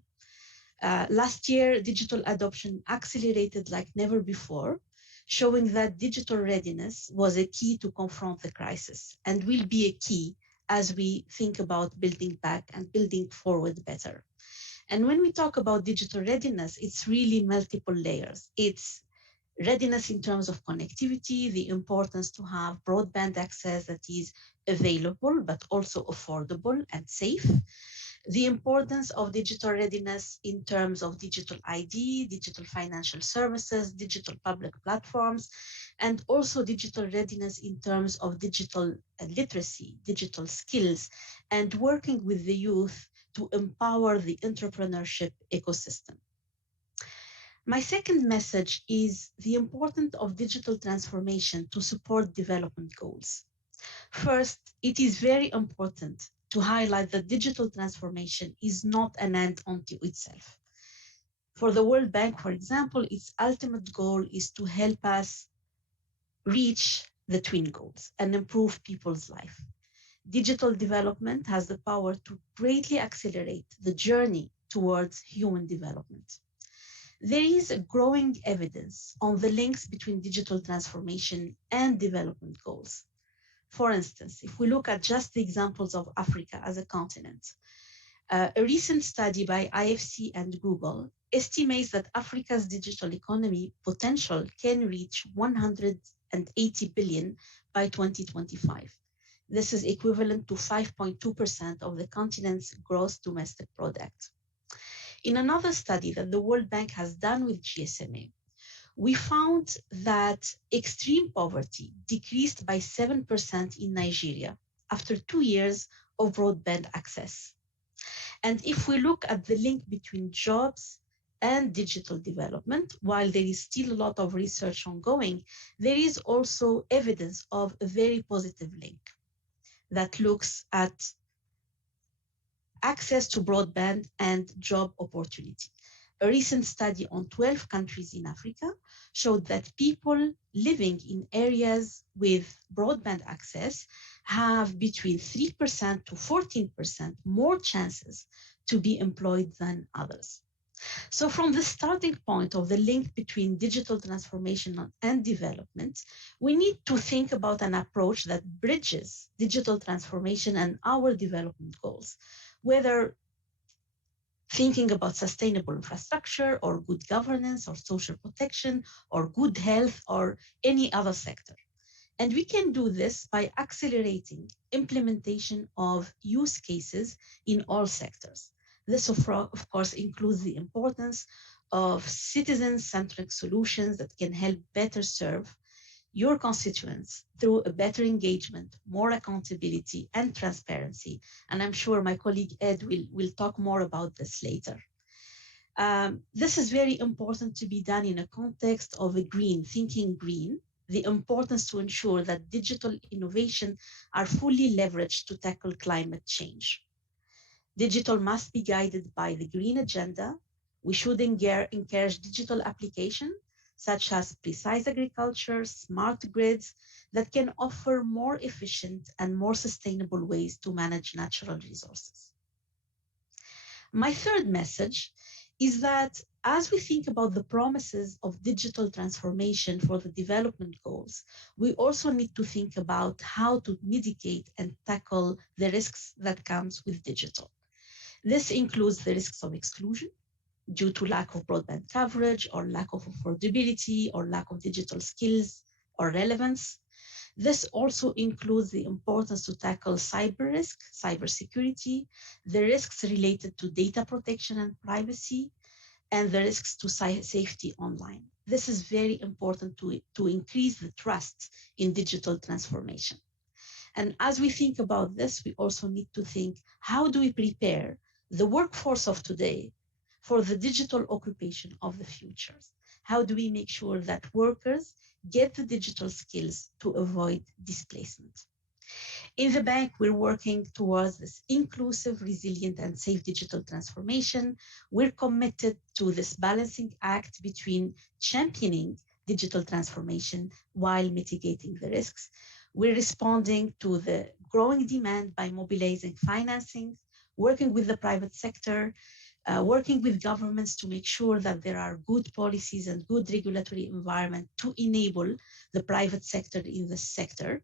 Last year, digital adoption accelerated like never before, showing that digital readiness was a key to confront the crisis and will be a key as we think about building back and building forward better. And when we talk about digital readiness, it's really multiple layers. It's readiness in terms of connectivity, the importance to have broadband access that is available, but also affordable and safe. The importance of digital readiness in terms of digital ID, digital financial services, digital public platforms, and also digital readiness in terms of digital literacy, digital skills, and working with the youth to empower the entrepreneurship ecosystem. My second message is the importance of digital transformation to support development goals. First, it is very important to highlight that digital transformation is not an end unto itself. For the World Bank, for example, its ultimate goal is to help us reach the twin goals and improve people's life. Digital development has the power to greatly accelerate the journey towards human development. There is a growing evidence on the links between digital transformation and development goals. For instance, if we look at just the examples of Africa as a continent, a recent study by IFC and Google estimates that Africa's digital economy potential can reach 180 billion by 2025. This is equivalent to 5.2% of the continent's gross domestic product. In another study that the World Bank has done with GSMA, we found that extreme poverty decreased by 7% in Nigeria after 2 years of broadband access. And if we look at the link between jobs and digital development, while there is still a lot of research ongoing, there is also evidence of a very positive link that looks at access to broadband and job opportunity. A recent study on 12 countries in Africa showed that people living in areas with broadband access have between 3% to 14% more chances to be employed than others. So from the starting point of the link between digital transformation and development, we need to think about an approach that bridges digital transformation and our development goals, whether thinking about sustainable infrastructure or good governance or social protection or good health or any other sector. And we can do this by accelerating implementation of use cases in all sectors. This, of course, includes the importance of citizen-centric solutions that can help better serve your constituents through a better engagement, more accountability and transparency. And I'm sure my colleague Ed will talk more about this later. This is very important to be done in a context of a green, thinking green, the importance to ensure that digital innovation are fully leveraged to tackle climate change. Digital must be guided by the green agenda. We should encourage digital application, such as precise agriculture, smart grids that can offer more efficient and more sustainable ways to manage natural resources. My third message is that as we think about the promises of digital transformation for the development goals, we also need to think about how to mitigate and tackle the risks that comes with digital. This includes the risks of exclusion due to lack of broadband coverage or lack of affordability or lack of digital skills or relevance. This also includes the importance to tackle cyber risk, cybersecurity, the risks related to data protection and privacy, and the risks to safety online. This is very important to increase the trust in digital transformation. And as we think about this, we also need to think, how do we prepare the workforce of today for the digital occupation of the future? How do we make sure that workers get the digital skills to avoid displacement? In the bank, we're working towards this inclusive, resilient, and safe digital transformation. We're committed to this balancing act between championing digital transformation while mitigating the risks. We're responding to the growing demand by mobilizing financing, working with the private sector, working with governments to make sure that there are good policies and good regulatory environment to enable the private sector in this sector.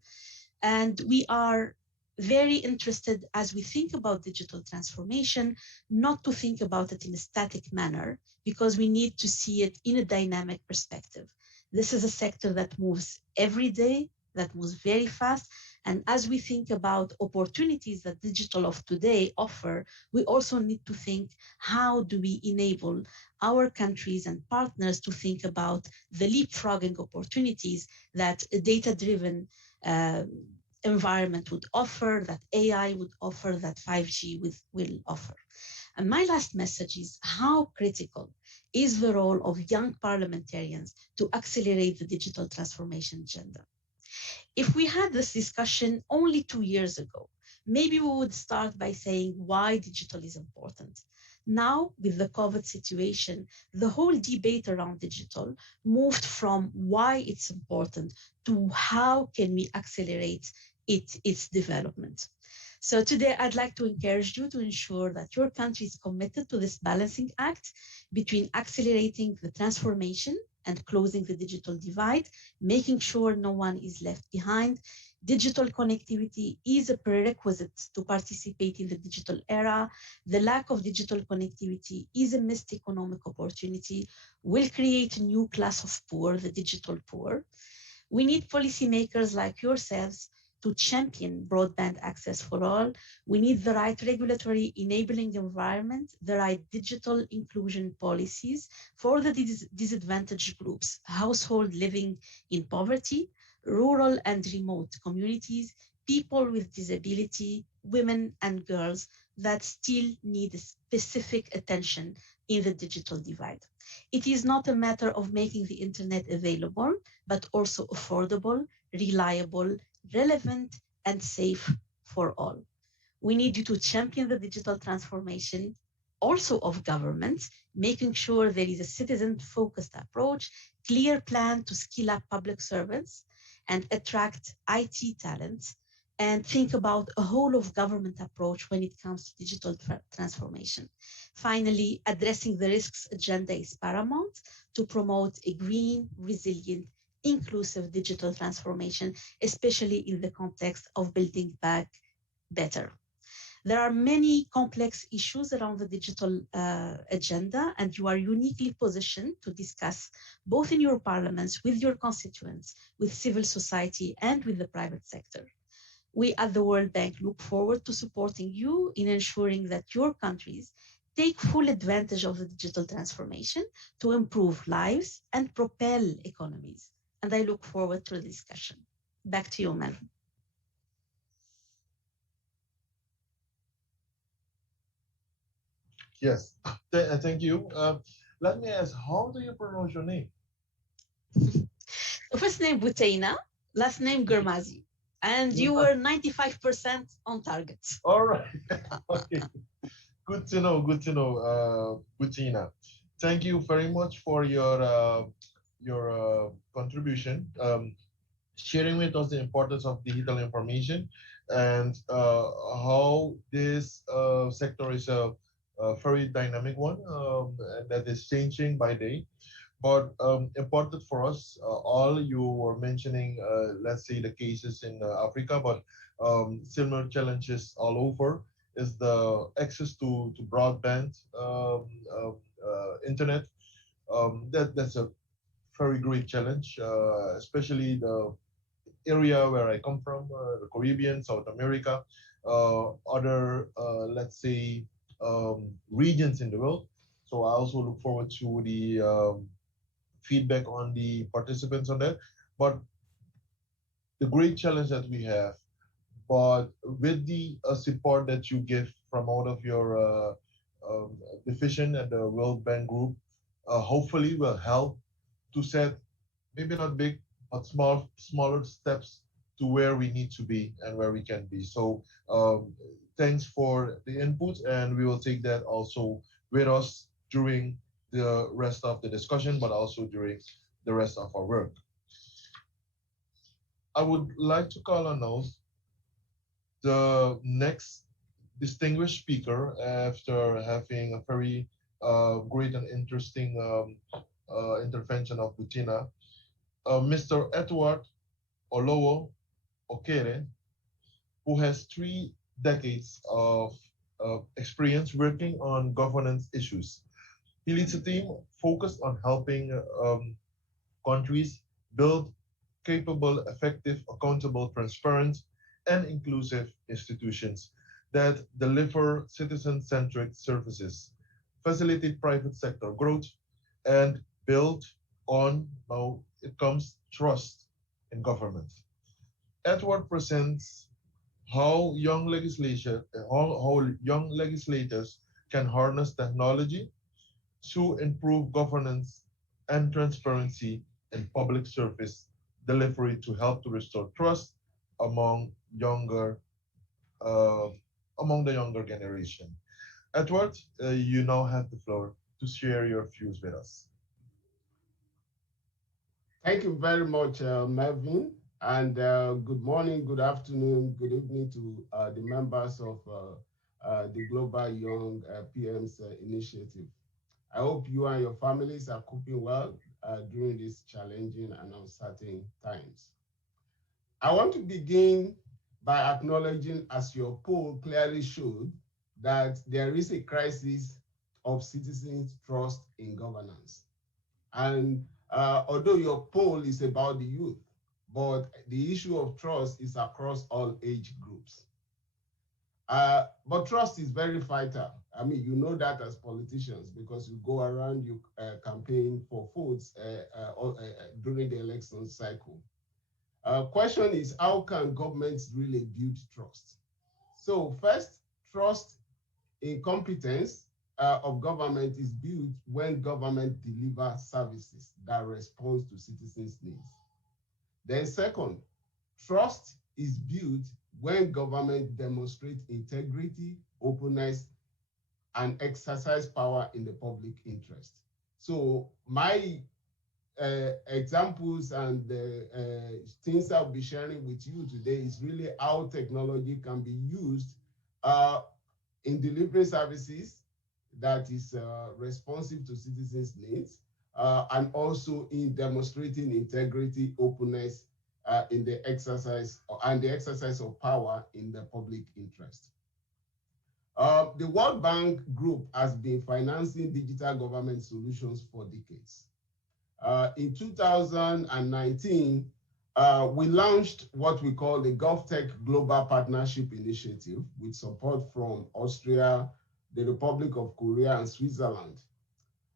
And we are very interested as we think about digital transformation, not to think about it in a static manner, because we need to see it in a dynamic perspective. This is a sector that moves every day, that moves very fast. And as we think about opportunities that digital of today offer, we also need to think, how do we enable our countries and partners to think about the leapfrogging opportunities that a data-driven environment would offer, that AI would offer, that 5G will offer. And my last message is how critical is the role of young parliamentarians to accelerate the digital transformation agenda. If we had this discussion only 2 years ago, maybe we would start by saying why digital is important. Now, with the COVID situation, the whole debate around digital moved from why it's important to how can we accelerate its development. So today I'd like to encourage you to ensure that your country is committed to this balancing act between accelerating the transformation and closing the digital divide, making sure no one is left behind. Digital connectivity is a prerequisite to participate in the digital era. The lack of digital connectivity is a missed economic opportunity, will create a new class of poor, the digital poor. We need policymakers like yourselves to champion broadband access for all. We need the right regulatory enabling environment, the right digital inclusion policies for the disadvantaged groups, household living in poverty, rural and remote communities, people with disability, women and girls that still need specific attention in the digital divide. It is not a matter of making the internet available, but also affordable, reliable, relevant, and safe for all. We need you to champion the digital transformation also of governments, making sure there is a citizen-focused approach, clear plan to skill up public servants and attract IT talent, and think about a whole of government approach when it comes to digital transformation. Finally, addressing the risks agenda is paramount to promote a green, resilient, inclusive digital transformation, especially in the context of building back better. There are many complex issues around the digital agenda, and you are uniquely positioned to discuss both in your parliaments, with your constituents, with civil society, and with the private sector. We at the World Bank look forward to supporting you in ensuring that your countries take full advantage of the digital transformation to improve lives and propel economies. And I look forward to the discussion. Back to you, Melvin. Yes, thank you. Let me ask, how do you pronounce your name? So first name Butaina, last name Gurmazi. And you were 95% on target. All right. Okay. Good to know. Good to know, Butina. Thank you very much for your contribution, sharing with us the importance of digital information and how this sector is a very dynamic one that is changing by day. But important for us, all you were mentioning, let's say the cases in Africa, but similar challenges all over is the access to broadband internet. That's a very great challenge, especially the area where I come from, the Caribbean, South America, other, let's say, regions in the world. So I also look forward to the feedback on the participants on that. But the great challenge that we have, but with the support that you give from out of your division at the World Bank Group, hopefully will help to set maybe not big, but smaller steps to where we need to be and where we can be. So thanks for the input, and we will take that also with us during the rest of the discussion, but also during the rest of our work. I would like to call on now the next distinguished speaker after having a very great and interesting intervention of Butina, Mr. Edward Olowo Okere, who has 3 decades of experience working on governance issues. He leads a team focused on helping countries build capable, effective, accountable, transparent, and inclusive institutions that deliver citizen-centric services, facilitate private sector growth, and build on, now it comes, trust in government. Edward presents how young legislators can harness technology to improve governance and transparency in public service delivery to help to restore trust among uh, the younger generation. Edward, you now have the floor to share your views with us. Thank you very much, Melvin. And good morning, good afternoon, good evening to the members of the Global Young PM's initiative. I hope you and your families are coping well during these challenging and uncertain times. I want to begin by acknowledging, as your poll clearly showed, that there is a crisis of citizens' trust in governance. And although your poll is about the youth, but the issue of trust is across all age groups. But trust is very vital. I mean, you know that as politicians because you go around, you campaign for votes during the election cycle. Question is, how can governments really build trust? So first, trust in competence of government is built when government delivers services that respond to citizens' needs. Then second, trust is built when government demonstrates integrity, openness, and exercise power in the public interest. So my examples and things I'll be sharing with you today is really how technology can be used in delivering services that is responsive to citizens' needs, and also in demonstrating integrity, openness in the exercise of power in the public interest. The World Bank Group has been financing digital government solutions for decades. In 2019, we launched what we call the GovTech Global Partnership Initiative with support from Austria, the Republic of Korea, and Switzerland.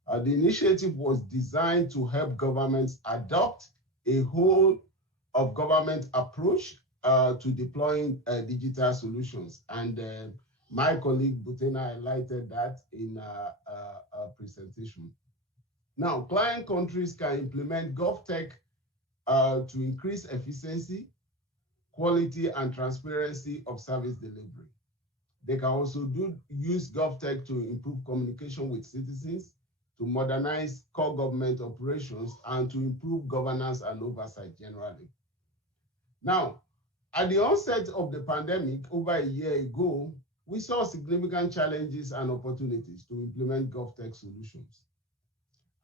The initiative was designed to help governments adopt a whole of government approach to deploying digital solutions. And my colleague Butena highlighted that in a presentation. Now, client countries can implement GovTech to increase efficiency, quality, and transparency of service delivery. They can also use GovTech to improve communication with citizens, to modernize core government operations, and to improve governance and oversight generally. Now, at the onset of the pandemic over a year ago, we saw significant challenges and opportunities to implement GovTech solutions.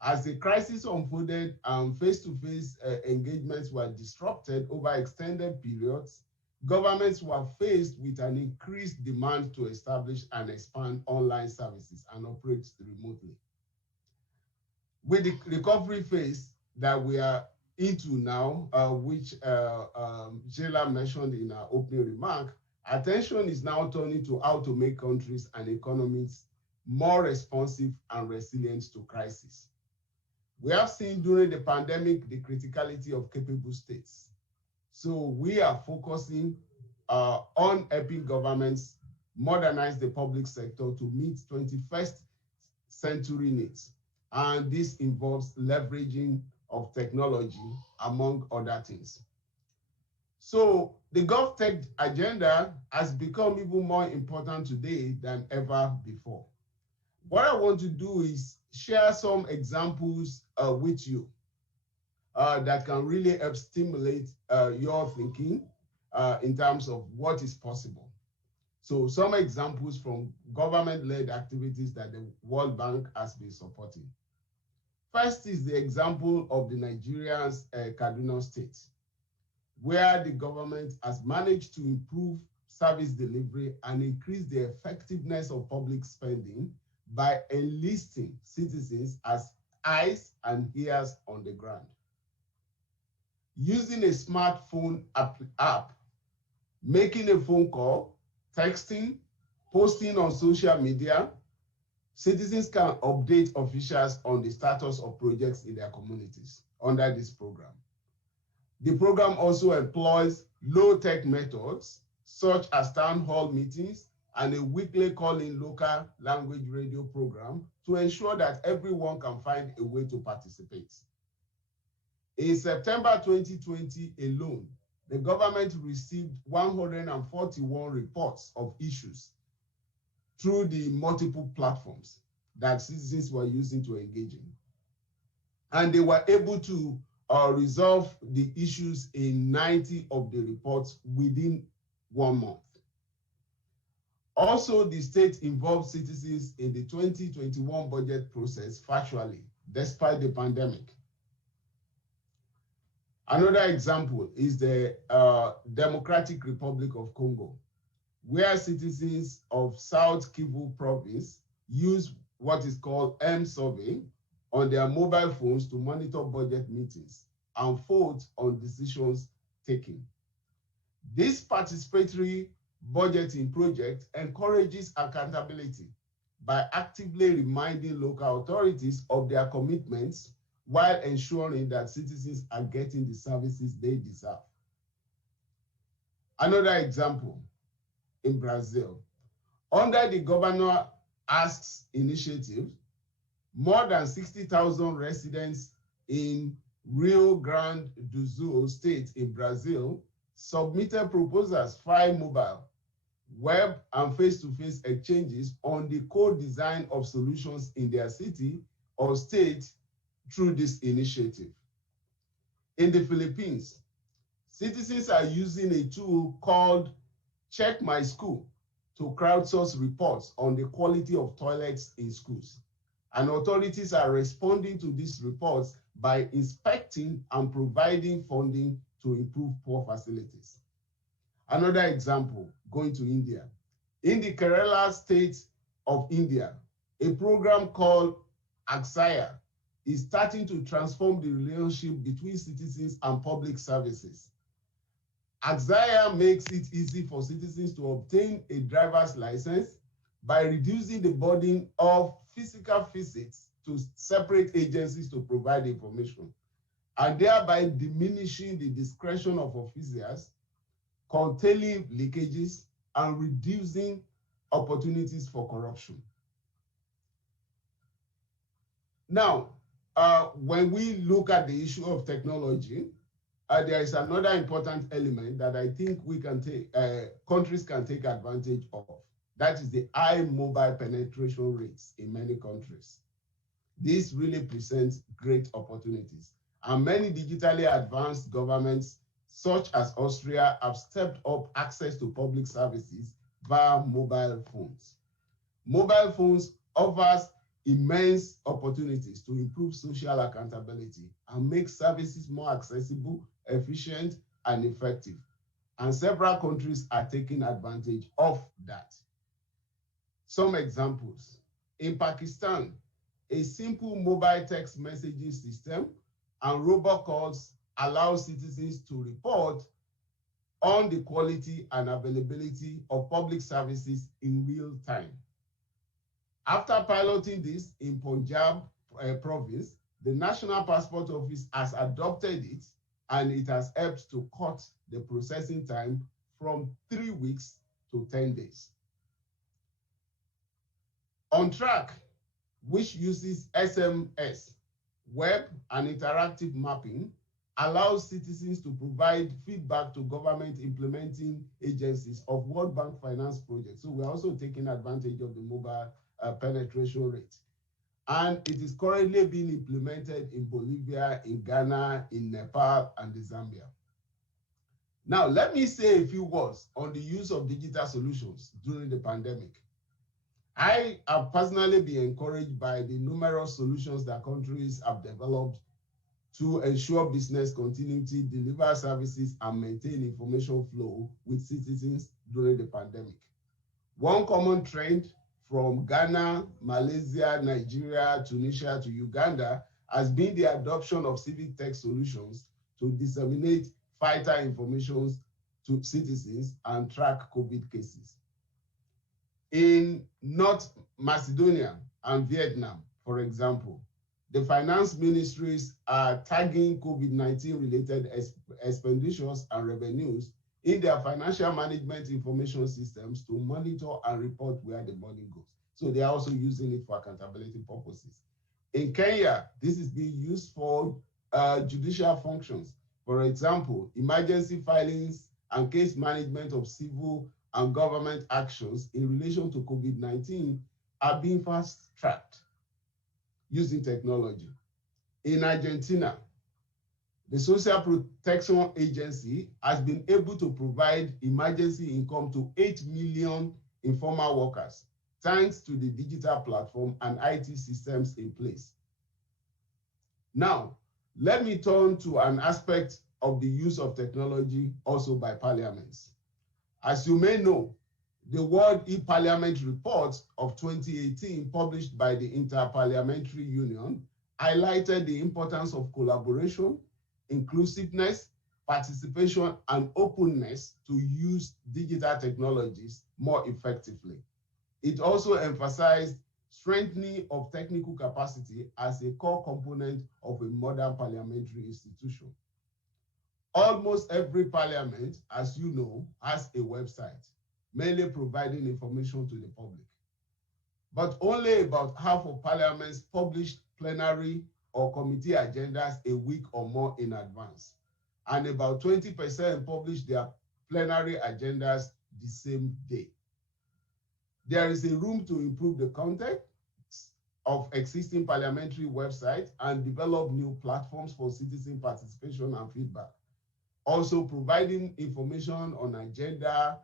As the crisis unfolded and face-to-face engagements were disrupted over extended periods, governments were faced with an increased demand to establish and expand online services and operate remotely. With the recovery phase that we are into now, which Sheila mentioned in her opening remark, attention is now turning to how to make countries and economies more responsive and resilient to crisis. We have seen during the pandemic the criticality of capable states. So we are focusing on helping governments modernize the public sector to meet 21st century needs. And this involves leveraging of technology, among other things. So the GovTech agenda has become even more important today than ever before. What I want to do is share some examples with you that can really help stimulate your thinking in terms of what is possible. So some examples from government-led activities that the World Bank has been supporting. First is the example of the Nigeria's Kaduna State, where the government has managed to improve service delivery and increase the effectiveness of public spending by enlisting citizens as eyes and ears on the ground. Using a smartphone app, making a phone call, texting, posting on social media, citizens can update officials on the status of projects in their communities under this program. The program also employs low-tech methods such as town hall meetings and a weekly call-in local language radio program to ensure that everyone can find a way to participate. In September 2020 alone, the government received 141 reports of issues through the multiple platforms that citizens were using to engage in. And they were able to resolve the issues in 90 of the reports within 1 month. Also, the state involved citizens in the 2021 budget process virtually, despite the pandemic. Another example is the Democratic Republic of Congo, where citizens of South Kivu province use what is called M-survey on their mobile phones to monitor budget meetings and vote on decisions taken. This participatory budgeting project encourages accountability by actively reminding local authorities of their commitments while ensuring that citizens are getting the services they deserve. Another example, in Brazil, under the Governor Asks initiative, more than 60,000 residents in Rio Grande do Sul state in Brazil submitted proposals via mobile, web, and face-to-face exchanges on the co-design of solutions in their city or state through this initiative. In the Philippines, citizens are using a tool called Check My School to crowdsource reports on the quality of toilets in schools. And authorities are responding to these reports by inspecting and providing funding to improve poor facilities. Another example, going to India. In the Kerala state of India, a program called Aksaya is starting to transform the relationship between citizens and public services. Aksaya makes it easy for citizens to obtain a driver's license by reducing the burden of physical visits to separate agencies to provide information, and thereby diminishing the discretion of officials, curtailing leakages, and reducing opportunities for corruption. Now, when we look at the issue of technology, there is another important element that I think we can take, countries can take advantage of. That is the high mobile penetration rates in many countries. This really presents great opportunities. And many digitally advanced governments, such as Austria, have stepped up access to public services via mobile phones. Mobile phones offers immense opportunities to improve social accountability and make services more accessible, efficient, and effective. And several countries are taking advantage of that. Some examples. In Pakistan, a simple mobile text messaging system and robocalls allow citizens to report on the quality and availability of public services in real time. After piloting this in Punjab province, the National Passport Office has adopted it, and it has helped to cut the processing time from 3 weeks to 10 days. On Track, which uses SMS, web, and interactive mapping, allows citizens to provide feedback to government implementing agencies of World Bank finance projects. So we're also taking advantage of the mobile penetration rate. And it is currently being implemented in Bolivia, in Ghana, in Nepal, and in Zambia. Now, let me say a few words on the use of digital solutions during the pandemic. I have personally been encouraged by the numerous solutions that countries have developed to ensure business continuity, deliver services, and maintain information flow with citizens during the pandemic. One common trend from Ghana, Malaysia, Nigeria, Tunisia to Uganda has been the adoption of civic tech solutions to disseminate vital information to citizens and track COVID cases. In North Macedonia and Vietnam, for example, the finance ministries are tagging COVID-19 related expenditures and revenues in their financial management information systems to monitor and report where the money goes. So they are also using it for accountability purposes. In Kenya, this is being used for judicial functions. For example, emergency filings and case management of civil and government actions in relation to COVID-19 are being fast-tracked using technology. In Argentina, The Social Protection Agency has been able to provide emergency income to 8 million informal workers, thanks to the digital platform and IT systems in place. Now, let me turn to an aspect of the use of technology also by parliaments. As you may know, the World e-Parliament Report of 2018, published by the Inter-Parliamentary Union, highlighted the importance of collaboration, inclusiveness, participation, and openness to use digital technologies more effectively. It also emphasized strengthening of technical capacity as a core component of a modern parliamentary institution. Almost every parliament, as you know, has a website, mainly providing information to the public. But only about half of parliaments publish plenary or committee agendas a week or more in advance. And about 20% publish their plenary agendas the same day. There is a room to improve the content of existing parliamentary websites and develop new platforms for citizen participation and feedback. Also, providing information on agenda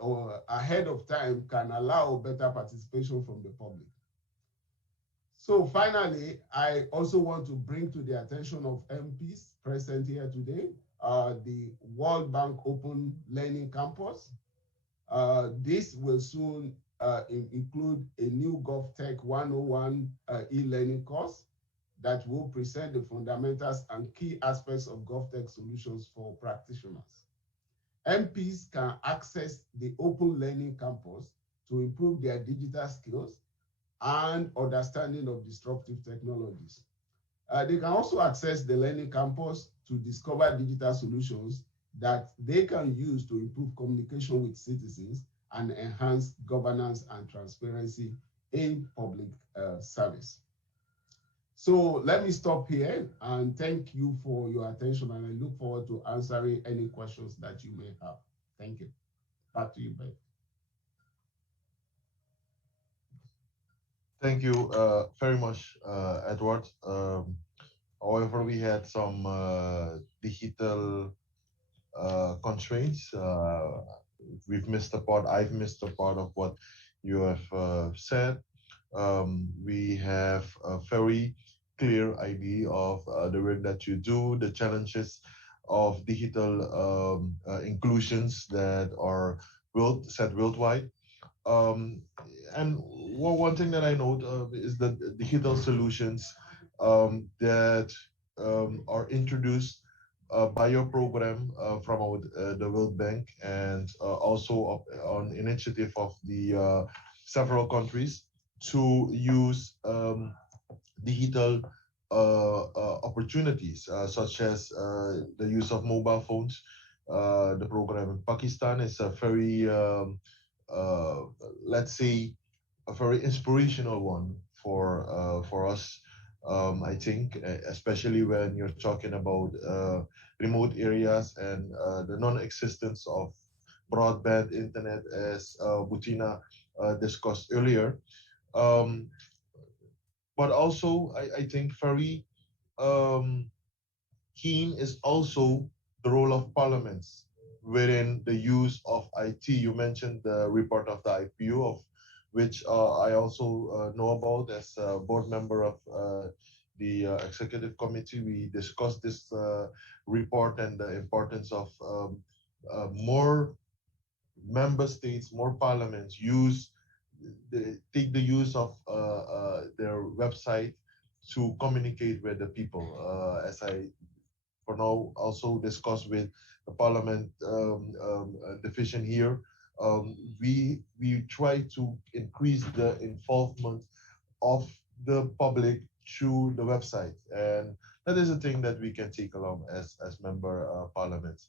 or ahead of time can allow better participation from the public. So finally, I also want to bring to the attention of MPs present here today, the World Bank Open Learning Campus. This will soon include a new GovTech 101 e-learning course that will present the fundamentals and key aspects of GovTech solutions for practitioners. MPs can access the Open Learning Campus to improve their digital skills and understanding of disruptive technologies. They can also access the Learning Campus to discover digital solutions that they can use to improve communication with citizens and enhance governance and transparency in public service. So let me stop here and thank you for your attention, and I look forward to answering any questions that you may have. Thank you. Back to you, Ben. Thank you very much, Edward. However, we had some digital constraints. We've missed a part. I've missed a part of what you have said. We have a very clear idea of the work that you do, the challenges of digital inclusions that are set worldwide. And one thing that I note is that digital solutions that are introduced by your program from the World Bank and also on initiative of the several countries to use digital opportunities such as the use of mobile phones. The program in Pakistan is a very, let's say, a very inspirational one for us. I think, especially when you're talking about remote areas and the non-existence of broadband internet, as Butina discussed earlier. Um, but also, I think very keen is also the role of parliaments within the use of IT. You mentioned the report of the IPU, of which I also know about as a board member of the executive committee. We discussed this report and the importance of more member states, more parliaments take the use of their website to communicate with the people. As I, for now, also discussed with the parliament division here, we try to increase the involvement of the public through the website, and that is a thing that we can take along as member parliaments.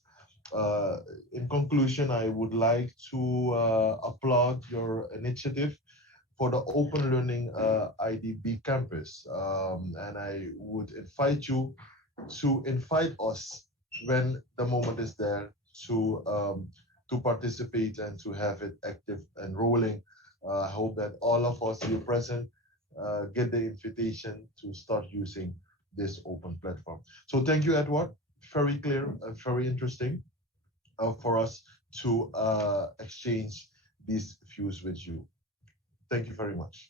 In conclusion, I would like to applaud your initiative for the Open Learning IDB campus. And I would invite you to invite us when the moment is there to participate and to have it active and rolling. I hope that all of us here present get the invitation to start using this open platform. So thank you, Edward. very clear and very interesting for us to exchange these views with you. Thank you very much.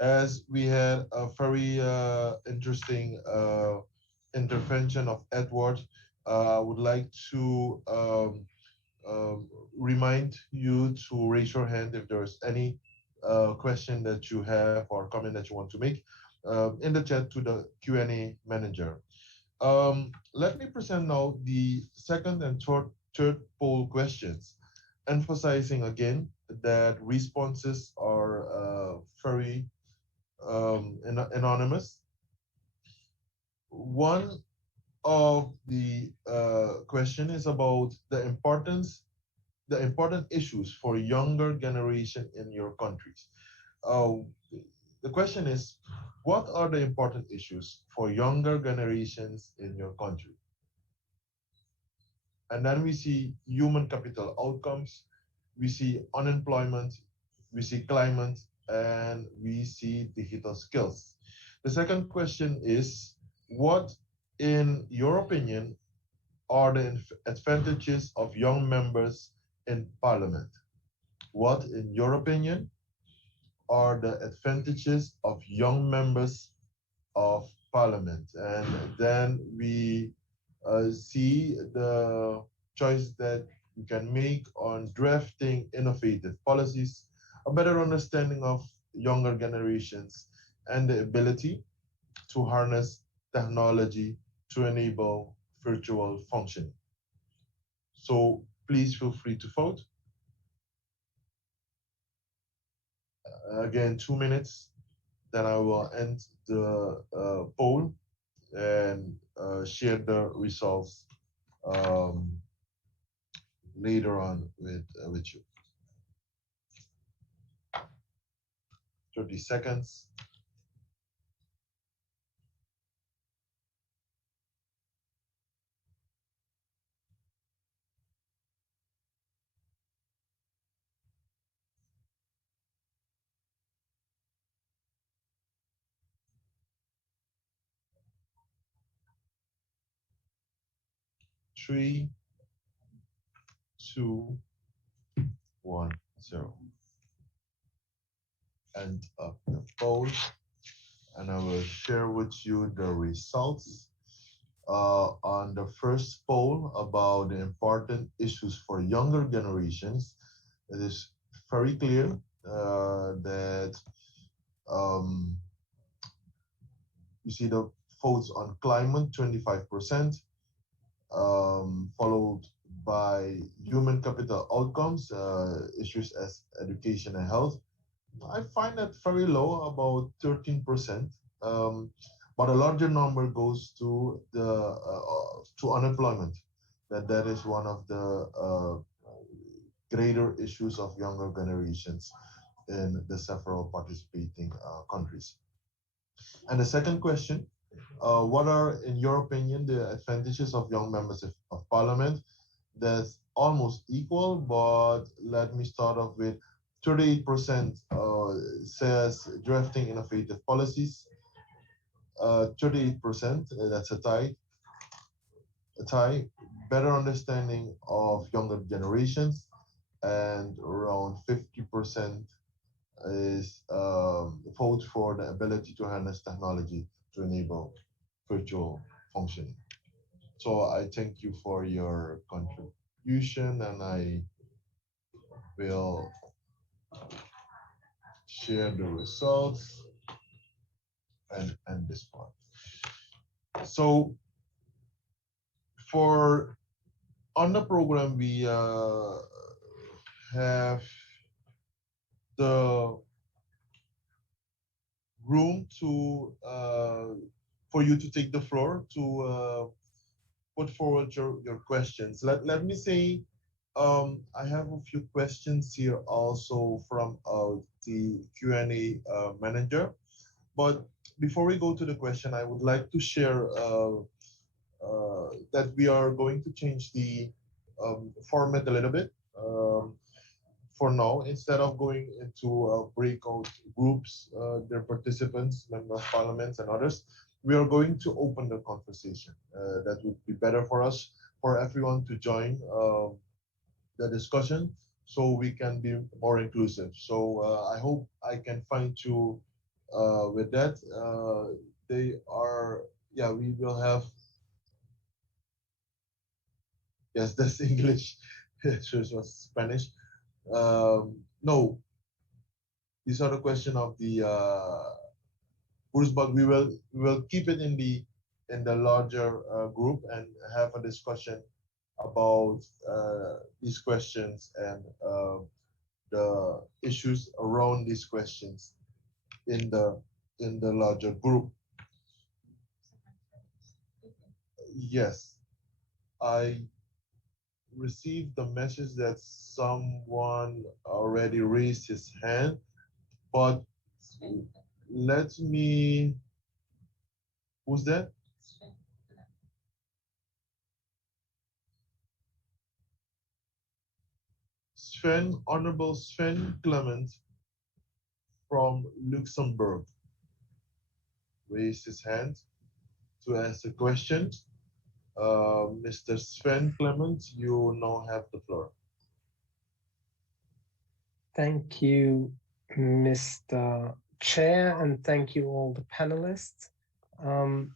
As we had a very interesting intervention of Edward, I would like to remind you to raise your hand if there's any question that you have or comment that you want to make in the chat to the Q&A manager. Let me present now the second and third poll questions, emphasizing again that responses are very anonymous. One of the question is about the important issues for younger generation in your countries. The question is, what are the important issues for younger generations in your country? And then we see human capital outcomes, we see unemployment, we see climate, and we see digital skills. The second question is, what, in your opinion, are the advantages of young members in parliament? What, in your opinion, are the advantages of young members of parliament? And then we see the choice that you can make on drafting innovative policies, a better understanding of younger generations, and the ability to harness technology to enable virtual functioning. So please feel free to vote. Again, 2 minutes, then I will end the poll and share the results later on with you. 30 seconds. Three, 2, 1, 0. End of the poll, and I will share with you the results. On the first poll about the important issues for younger generations, it is very clear that you see the votes on climate, 25%, followed by human capital outcomes, issues as education and health. I find that very low, about 13%. But a larger number goes to the to unemployment. That is one of the greater issues of younger generations in the several participating countries. And the second question, what are, in your opinion, the advantages of young members of parliament? That's almost equal, but let me start off with 38% says drafting innovative policies. 38%, that's a tie. Better understanding of younger generations, and around 50% is vote for the ability to harness technology to enable virtual functioning. So I thank you for your contribution, and I will share the results and this part. So for on the program, we have the room to for you to take the floor to put forward your questions. Let me say, I have a few questions here also from the Q&A manager. But before we go to the question, I would like to share that we are going to change the format a little bit. for now, instead of going into breakout groups, their participants, member of parliaments and others, we are going to open the conversation. That would be better for us, for everyone to join the discussion, so we can be more inclusive. So I hope I can find you with that. They are, yeah, we will have, yes, that's English. It was Spanish. No, these are the question of the Bruce, but we will keep it in the larger group and have a discussion about these questions and the issues around these questions in the larger group. Yes, I received the message that someone already raised his hand, but let me. Who's that? Sven, Honorable Sven Clement from Luxembourg raised his hand to ask a question. Mr. Sven Clement, you now have the floor. Thank you, Mr. Chair, and thank you all the panelists.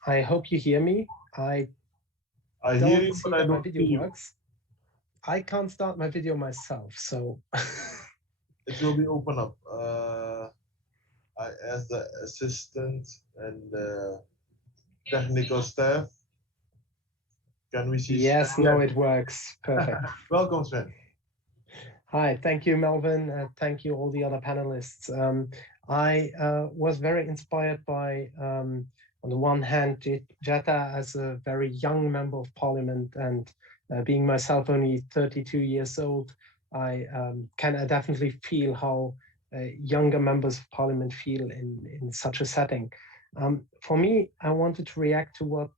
I hope you hear me. I hear you, see but I that my don't video see you. works. I can't start my video myself, so. It will be open up. I asked the assistant and the technical staff. Can we see? Yes, no, it works. Perfect. Welcome, Sven. Hi, thank you, Melvin. Thank you, all the other panelists. I was very inspired by, on the one hand, Jetta as a very young member of parliament, and being myself only 32 years old, I can definitely feel how younger members of parliament feel in such a setting. For me, I wanted to react to what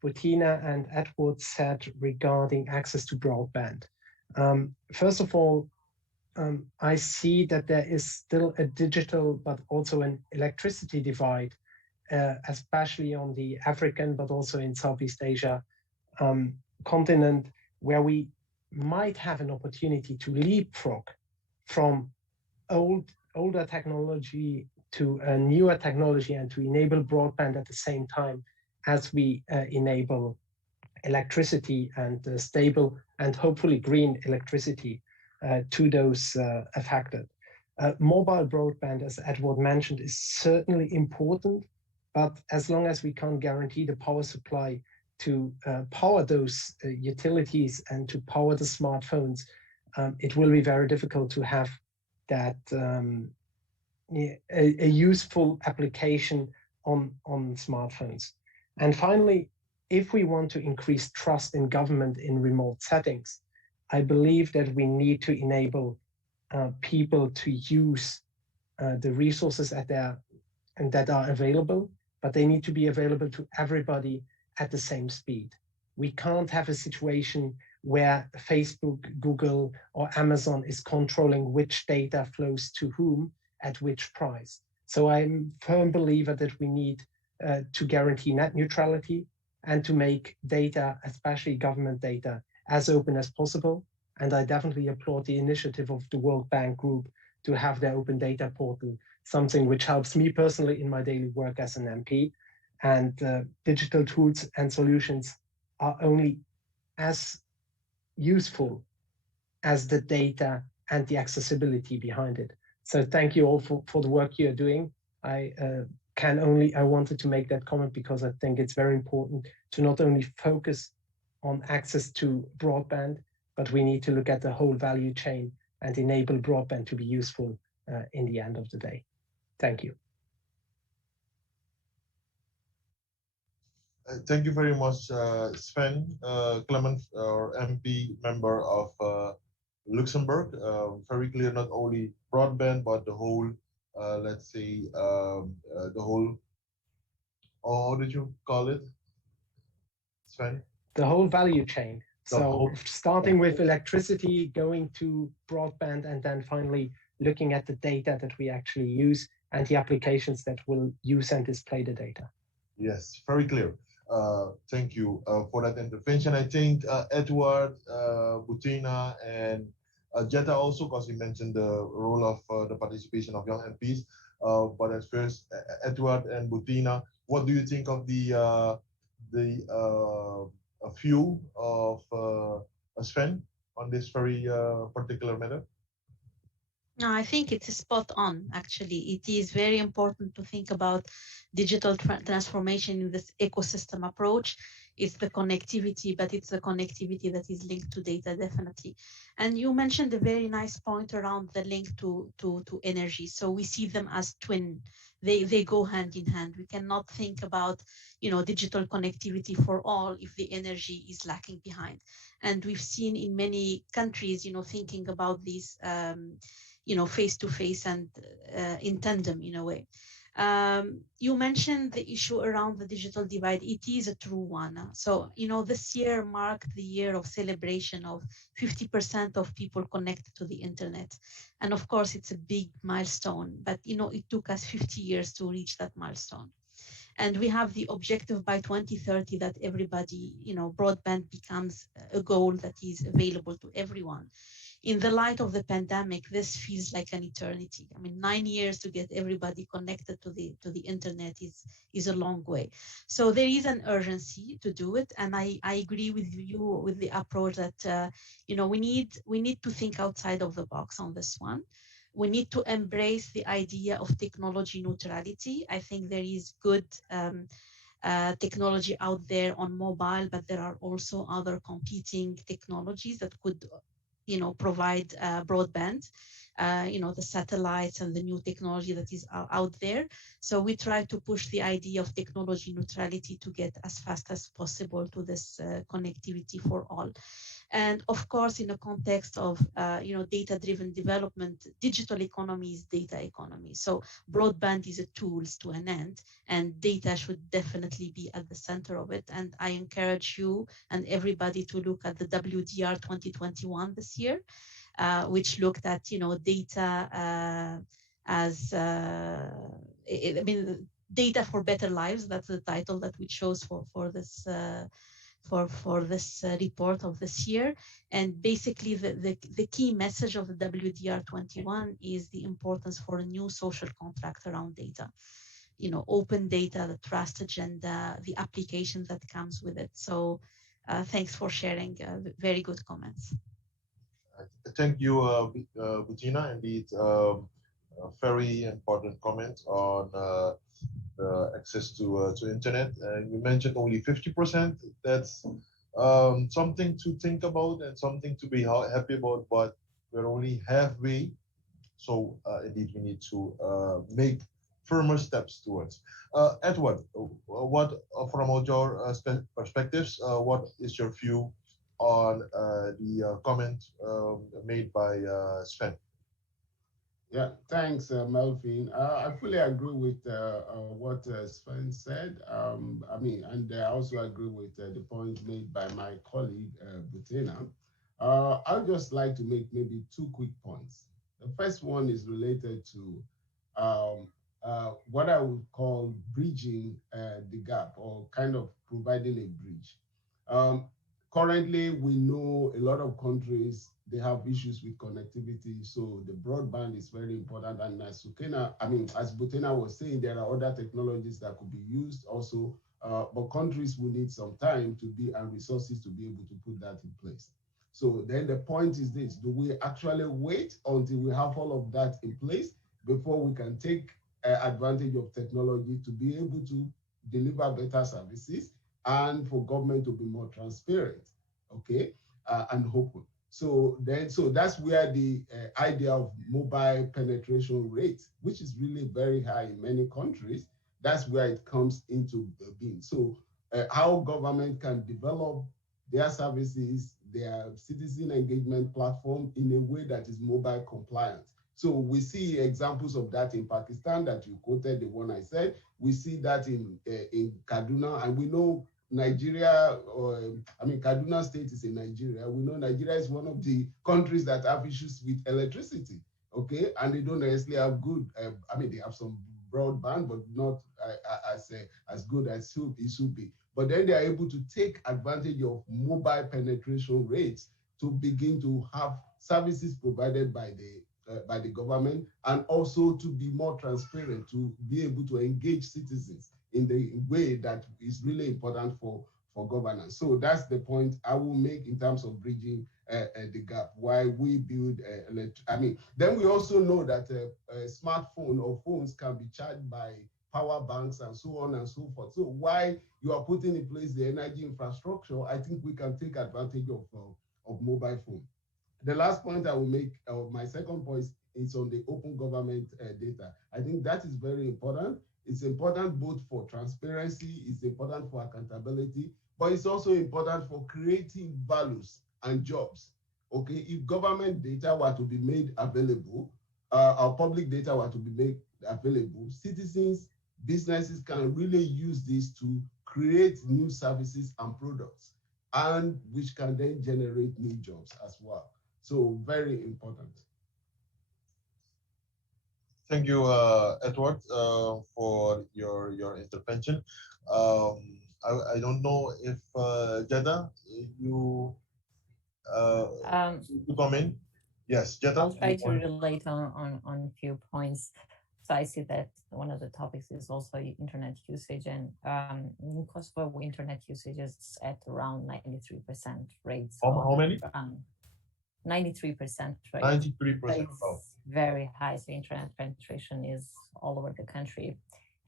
Bettina and Edward said regarding access to broadband. First of all, I see that there is still a digital but also an electricity divide, especially on the African but also in Southeast Asia continent, where we might have an opportunity to leapfrog from older technology to a newer technology and to enable broadband at the same time as we enable electricity and stable and hopefully green electricity to those affected. Mobile broadband, as Edward mentioned, is certainly important, but as long as we can't guarantee the power supply to power those utilities and to power the smartphones, it will be very difficult to have that a useful application on smartphones. And finally, if we want to increase trust in government in remote settings, I believe that we need to enable people to use the resources that are available, but they need to be available to everybody at the same speed. We can't have a situation where Facebook, Google, or Amazon is controlling which data flows to whom at which price. So I'm a firm believer that we need to guarantee net neutrality and to make data, especially government data, as open as possible. And I definitely applaud the initiative of the World Bank Group to have their open data portal, something which helps me personally in my daily work as an MP. And digital tools and solutions are only as useful as the data and the accessibility behind it. So thank you all for the work you're doing. I wanted to make that comment because I think it's very important to not only focus on access to broadband, but we need to look at the whole value chain and enable broadband to be useful in the end of the day. Thank you. Thank you very much, Sven Clement, our MP member of Luxembourg. Very clear, not only broadband, but the whole, let's say, the whole, how did you call it, Sven? The whole value chain. So starting with electricity, going to broadband, and then finally looking at the data that we actually use and the applications that will use and display the data. Yes, very clear. Thank you for that intervention. I think Edward, Butina, and Jetta also, because you mentioned the role of the participation of young MPs. But at first, Edward and Butina, what do you think of the view of Sven on this very particular matter? No, I think it's spot on, actually. It is very important to think about digital transformation in this ecosystem approach. It's the connectivity, but it's the connectivity that is linked to data, definitely. And you mentioned a very nice point around the link to energy. So we see them as twin. They go hand in hand. We cannot think about, digital connectivity for all if the energy is lacking behind. And we've seen in many countries, thinking about these face to face and in tandem in a way. You mentioned the issue around the digital divide. It is a true one. So, this year marked the year of celebration of 50% of people connected to the internet. And of course, it's a big milestone, but, it took us 50 years to reach that milestone. And we have the objective by 2030 that everybody, broadband becomes a goal that is available to everyone. In the light of the pandemic, this feels like an eternity. I mean, 9 years to get everybody connected to the internet is a long way. So there is an urgency to do it, and I agree with you with the approach that we need to think outside of the box on this one. We need to embrace the idea of technology neutrality. I think there is good technology out there on mobile, but there are also other competing technologies that could provide broadband, the satellites and the new technology that is out there. So we try to push the idea of technology neutrality to get as fast as possible to this connectivity for all. And of course, in a context of data-driven development, digital economy is data economy. So broadband is a tool to an end, and data should definitely be at the center of it. And I encourage you and everybody to look at the WDR 2021 this year, which looked at data as data for better lives. That's the title that we chose for this. For this report of this year. And basically the key message of the WDR 21 is the importance for a new social contract around data. Open data, the trust agenda, the application that comes with it. So thanks for sharing very good comments. Thank you, Bettina. Indeed, a very important comment on access to internet. And you mentioned only 50%. That's something to think about and something to be happy about. But we're only halfway, so indeed we need to make firmer steps towards. Edward, what from all your perspectives, what is your view on the comment made by Sven? Yeah, thanks, Melvin. I fully agree with what Sven said. And I also agree with the point made by my colleague, Butina. I'd just like to make maybe 2 quick points. The first one is related to what I would call bridging the gap, or kind of providing a bridge. Currently, we know a lot of countries, they have issues with connectivity, so the broadband is very important. And as Butina was saying, there are other technologies that could be used also, but countries will need some time and resources to be able to put that in place. So then the point is this: do we actually wait until we have all of that in place before we can take advantage of technology to be able to deliver better services and for government to be more transparent, okay, and open? So that's where the idea of mobile penetration rate, which is really very high in many countries, that's where it comes into being. So how government can develop their services, their citizen engagement platform in a way that is mobile compliant. So we see examples of that in Pakistan that you quoted, the one I said. We see that in Kaduna, and we know Nigeria, or I mean, Kaduna State is in Nigeria. We know Nigeria is one of the countries that have issues with electricity, okay? And they don't necessarily have good, I mean, they have some broadband, but not as good as it should be. But then they are able to take advantage of mobile penetration rates to begin to have services provided by the government, and also to be more transparent, to be able to engage citizens in the way that is really important for governance. So that's the point I will make in terms of bridging the gap while we build. I mean, then we also know that a smartphone or phones can be charged by power banks and so on and so forth. So while you are putting in place the energy infrastructure, I think we can take advantage of mobile phone. The last point I will make, my second point, is on the open government data. I think that is very important. It's important both for transparency, it's important for accountability, but it's also important for creating values and jobs. Okay, if government data were to be made available, our public data were to be made available, citizens, businesses can really use this to create new services and products, and which can then generate new jobs as well. So very important. Thank you, Edward, for your intervention. I don't know if Jetta, you you come in. Yes, Jetta. I'll try to relate on a few points. So I see that one of the topics is also internet usage, and in Kosovo, internet usage is at around 93% rate. So how many? 93% rate. 93%. Oh. Very high. So internet penetration is all over the country.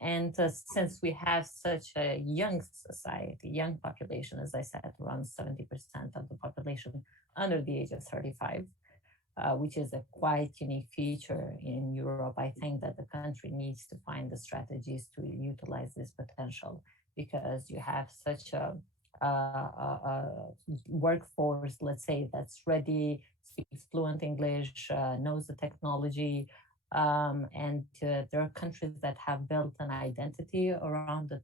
And since we have such a young society, young population, as I said, around 70% of the population under the age of 35, which is a quite unique feature in Europe, I think that the country needs to find the strategies to utilize this potential, because you have such a workforce, let's say, that's ready, speaks fluent English, knows the technology, and there are countries that have built an identity around the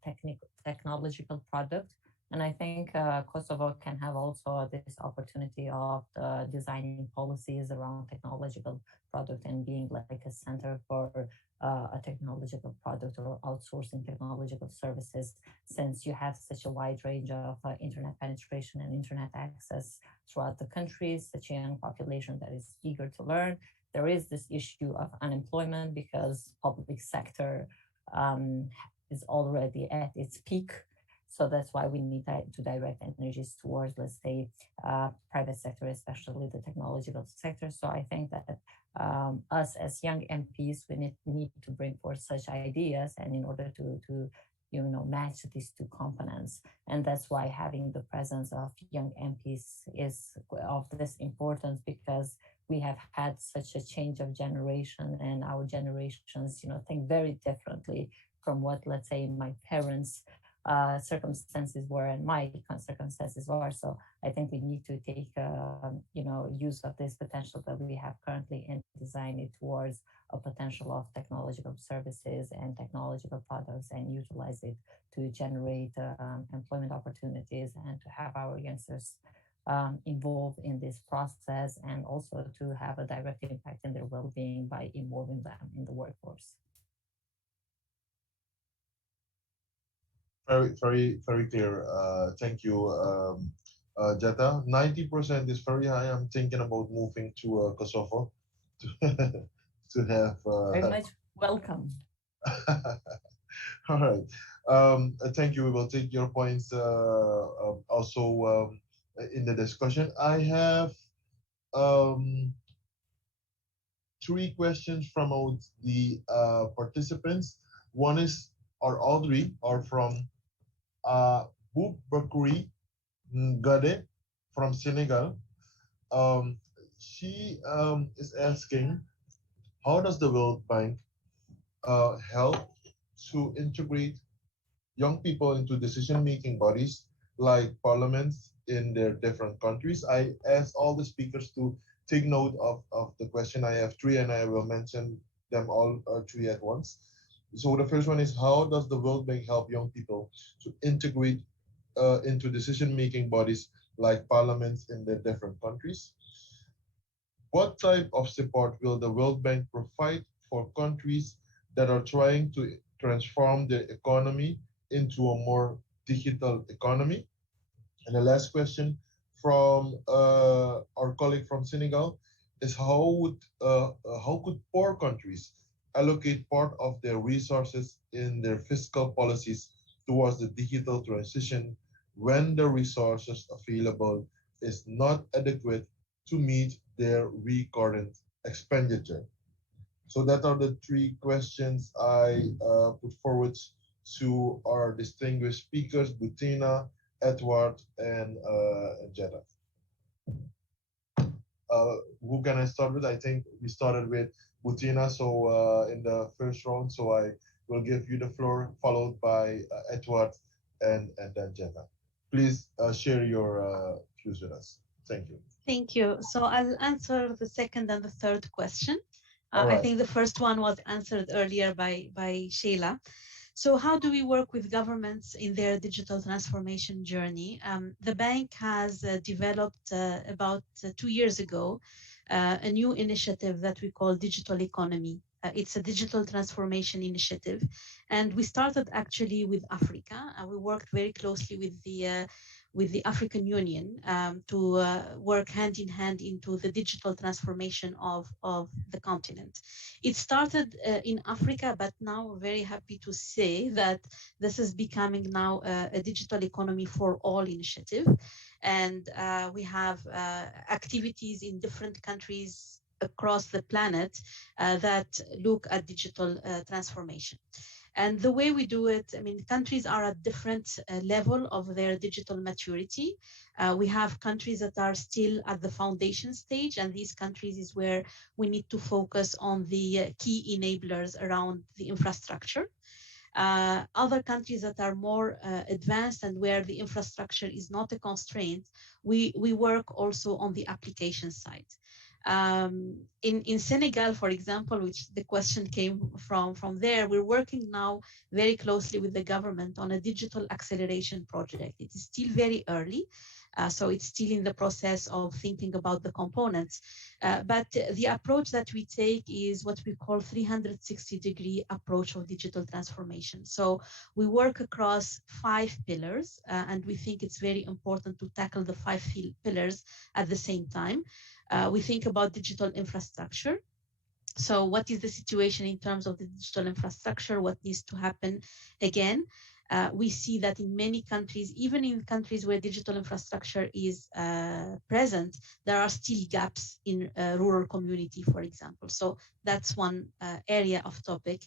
technological product. And I think Kosovo can have also this opportunity of designing policies around technological product and being like a center for a technological product or outsourcing technological services, since you have such a wide range of internet penetration and internet access throughout the country, such a young population that is eager to learn. There is this issue of unemployment because public sector is already at its peak. So that's why we need to direct energies towards, let's say, private sector, especially the technological sector. So I think that us as young MPs, we need to bring forth such ideas, and in order to match these two components. And that's why having the presence of young MPs is of this importance, because we have had such a change of generation, and our generations, think very differently from what, let's say, my parents' circumstances were and my circumstances were. So I think we need to take use of this potential that we have currently and design it towards a potential of technological services and technological products, and utilize it to generate employment opportunities and to have our youngsters involved in this process, and also to have a direct impact in their well-being by involving them in the workforce. Very, very, very clear. Thank you, Jetta. 90% is very high. I'm thinking about moving to Kosovo to have. Very much welcome. All right. Thank you. We will take your points also in the discussion. I have 3 questions from the participants. One is, or all 3 are from Boubakri Ngade from Senegal. She is asking, how does the World Bank help to integrate young people into decision-making bodies like parliaments in their different countries? I asked all the speakers to take note of the question. I have 3, and I will mention them all 3 at once. So the first one is, how does the World Bank help young people to integrate into decision-making bodies like parliaments in the different countries? What type of support will the World Bank provide for countries that are trying to transform their economy into a more digital economy? And the last question from our colleague from Senegal is how could poor countries allocate part of their resources in their fiscal policies towards the digital transition when the resources available is not adequate to meet their recurrent expenditure? So that are the three questions I put forward to our distinguished speakers, Butina, Edward, and Jeddah. Who can I start with? I think we started with Butina, so in the first round, so I will give you the floor, followed by Edward and then Jeddah. Please share your views with us. Thank you. Thank you. So I'll answer the second and the third question. All I right. think the first one was answered earlier by Sheila. So how do we work with governments in their digital transformation journey? The bank has developed about 2 years ago a new initiative that we call Digital Economy. It's a digital transformation initiative. And we started actually with Africa. We worked very closely with the African Union to work hand in hand into the digital transformation of the continent. It started in Africa, but now we're very happy to say that this is becoming now a digital economy for all initiative. And we have activities in different countries across the planet that look at digital transformation. And the way we do it, I mean, countries are at different level of their digital maturity. We have countries that are still at the foundation stage, and these countries is where we need to focus on the key enablers around the infrastructure. Other countries that are more advanced and where the infrastructure is not a constraint, we work also on the application side. In Senegal, for example, which the question came from there, we're working now very closely with the government on a digital acceleration project. It is still very early, so it's still in the process of thinking about the components. But the approach that we take is what we call 360-degree approach of digital transformation. So we work across 5 pillars, and we think it's very important to tackle the 5 pillars at the same time. We think about digital infrastructure. So what is the situation in terms of the digital infrastructure? What needs to happen again? We see that in many countries, even in countries where digital infrastructure is present, there are still gaps in rural community, for example. So that's one area of topic.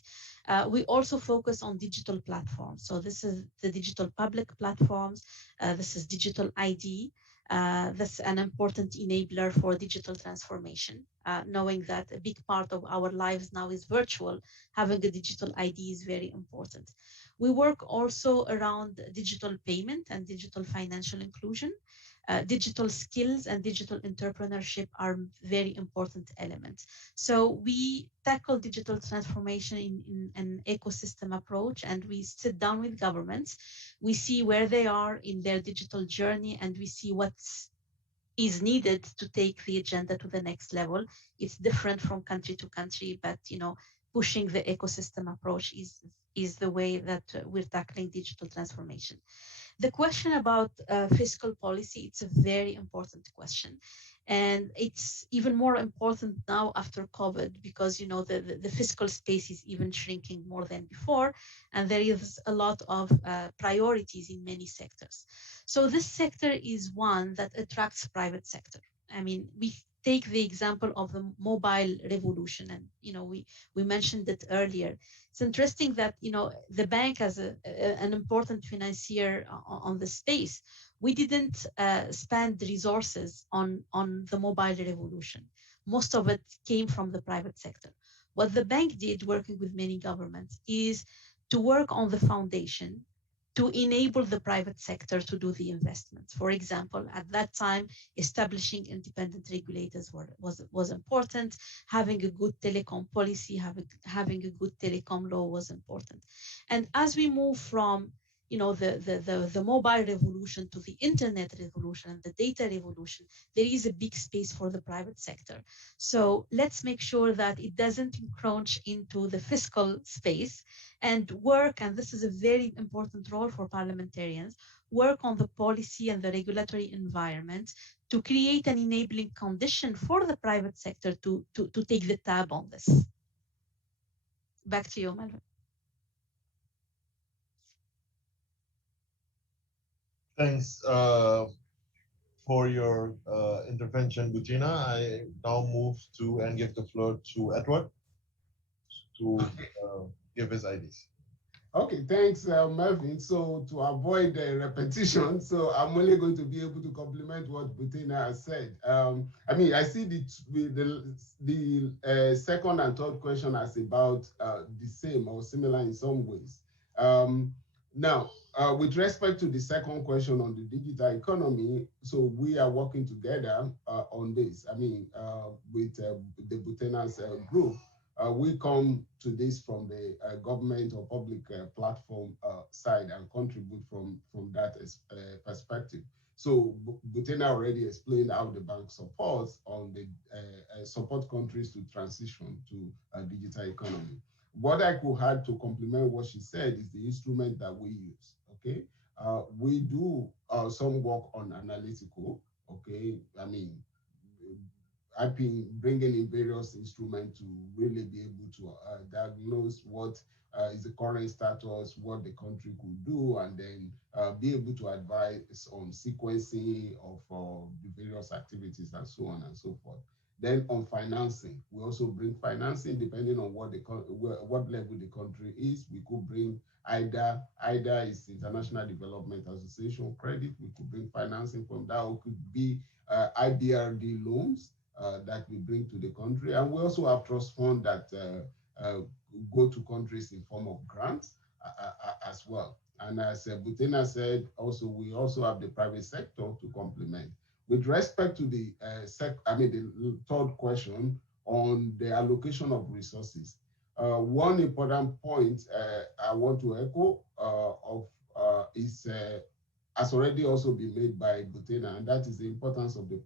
We also focus on digital platforms. So this is the digital public platforms. This is digital ID. That's an important enabler for digital transformation. Knowing that a big part of our lives now is virtual, having a digital ID is very important. We work also around digital payment and digital financial inclusion. Digital skills and digital entrepreneurship are very important elements. So we tackle digital transformation in an ecosystem approach, and we sit down with governments. We see where they are in their digital journey, and we see what's is needed to take the agenda to the next level. It's different from country to country, but pushing the ecosystem approach is the way that we're tackling digital transformation. The question about fiscal policy, it's a very important question. And it's even more important now after COVID because, the fiscal space is even shrinking more than before. And there is a lot of priorities in many sectors. So this sector is one that attracts private sector. I mean, we take the example of the mobile revolution, and we mentioned it earlier. It's interesting that the bank as an important financier on the space, we didn't spend resources on the mobile revolution. Most of it came from the private sector. What the bank did, working with many governments, is to work on the foundation to enable the private sector to do the investments. For example, at that time, establishing independent regulators was important. Having a good telecom policy, having a good telecom law was important. And as we move from the mobile revolution to the internet revolution and the data revolution, there is a big space for the private sector. So let's make sure that it doesn't encroach into the fiscal space and work, and this is a very important role for parliamentarians, work on the policy and the regulatory environment to create an enabling condition for the private sector to take the tab on this. Back to you, Melvin. Thanks for your intervention, Butina. I now move to and give the floor to Edward to give his ideas. Okay, thanks, Melvin. So to avoid repetition, so I'm only going to be able to complement what Butina has said. I mean, I see the second and third question as about the same or similar in some ways. Now, with respect to the second question on the digital economy, so we are working together on this. I mean, with the Butina's group. We come to this from the government or public platform side and contribute from that perspective. So Butina already explained how the bank supports on the support countries to transition to a digital economy. What I could add to complement what she said is the instrument that we use. Okay, we do some work on analytical. Okay, I mean, I've been bringing in various instruments to really be able to diagnose what is the current status, what the country could do, and then be able to advise on sequencing of the various activities and so on and so forth. Then on financing, we also bring financing depending on what level the country is. We could bring either is International Development Association credit. We could bring financing from that, or could be IBRD loans. That we bring to the country. And we also have trust funds that go to countries in form of grants as well. And as Butina said, we also have the private sector to complement. With respect to the the third question on the allocation of resources, one important point I want to echo is has already also been made by Butina, and that is the importance of the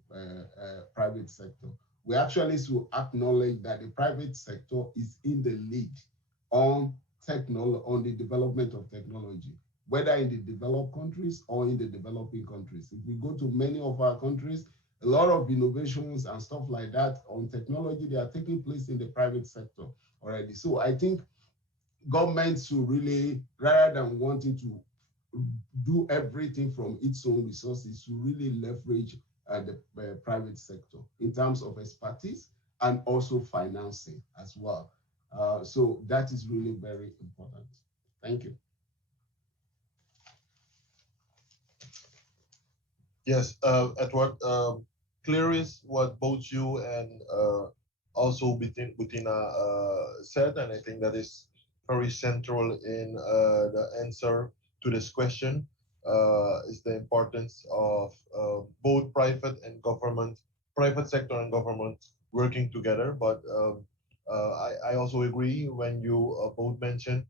private sector. We actually should acknowledge that the private sector is in the lead on the development of technology, whether in the developed countries or in the developing countries. If we go to many of our countries, a lot of innovations and stuff like that on technology, they are taking place in the private sector already. So I think governments should really, rather than wanting to do everything from its own resources, to really leverage the private sector in terms of expertise and also financing as well. So that is really very important. Thank you. Yes, Edward, clear is what both you and also Butina said, and I think that is very central in the answer to this question, is the importance of both private sector and government working together. But I also agree when you both mentioned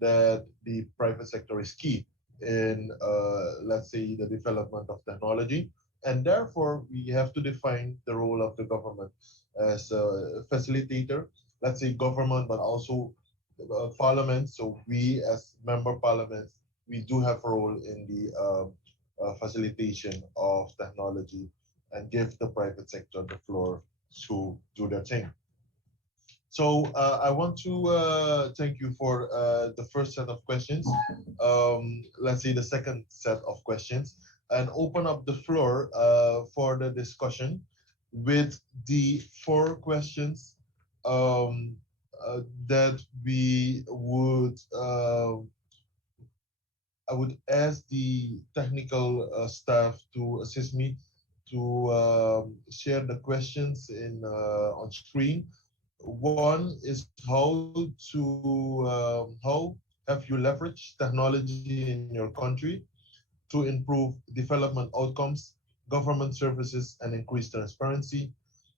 that the private sector is key in, let's say, the development of technology. And therefore, we have to define the role of the government as a facilitator, let's say government, but also parliament. So we as member parliaments, we do have a role in the facilitation of technology and give the private sector the floor to do their thing. So I want to thank you for the first set of questions. Let's say the second set of questions, and open up the floor for the discussion with the 4 questions that we would I would ask the technical staff to assist me to share the questions in on screen. One is how have you leveraged technology in your country to improve development outcomes, government services, and increase transparency?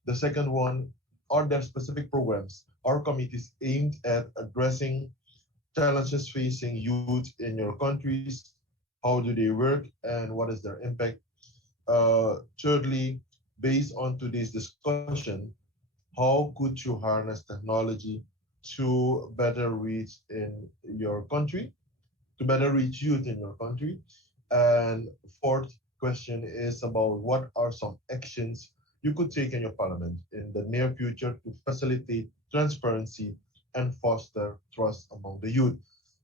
The second one, are there specific programs or committees aimed at addressing challenges facing youth in your countries? how do they work, and what is their impact. Thirdly, based on today's discussion, how could you harness technology to better reach in your country, to better reach youth in your country? And fourth question is about what are some actions you could take in your parliament in the near future to facilitate transparency and foster trust among the youth.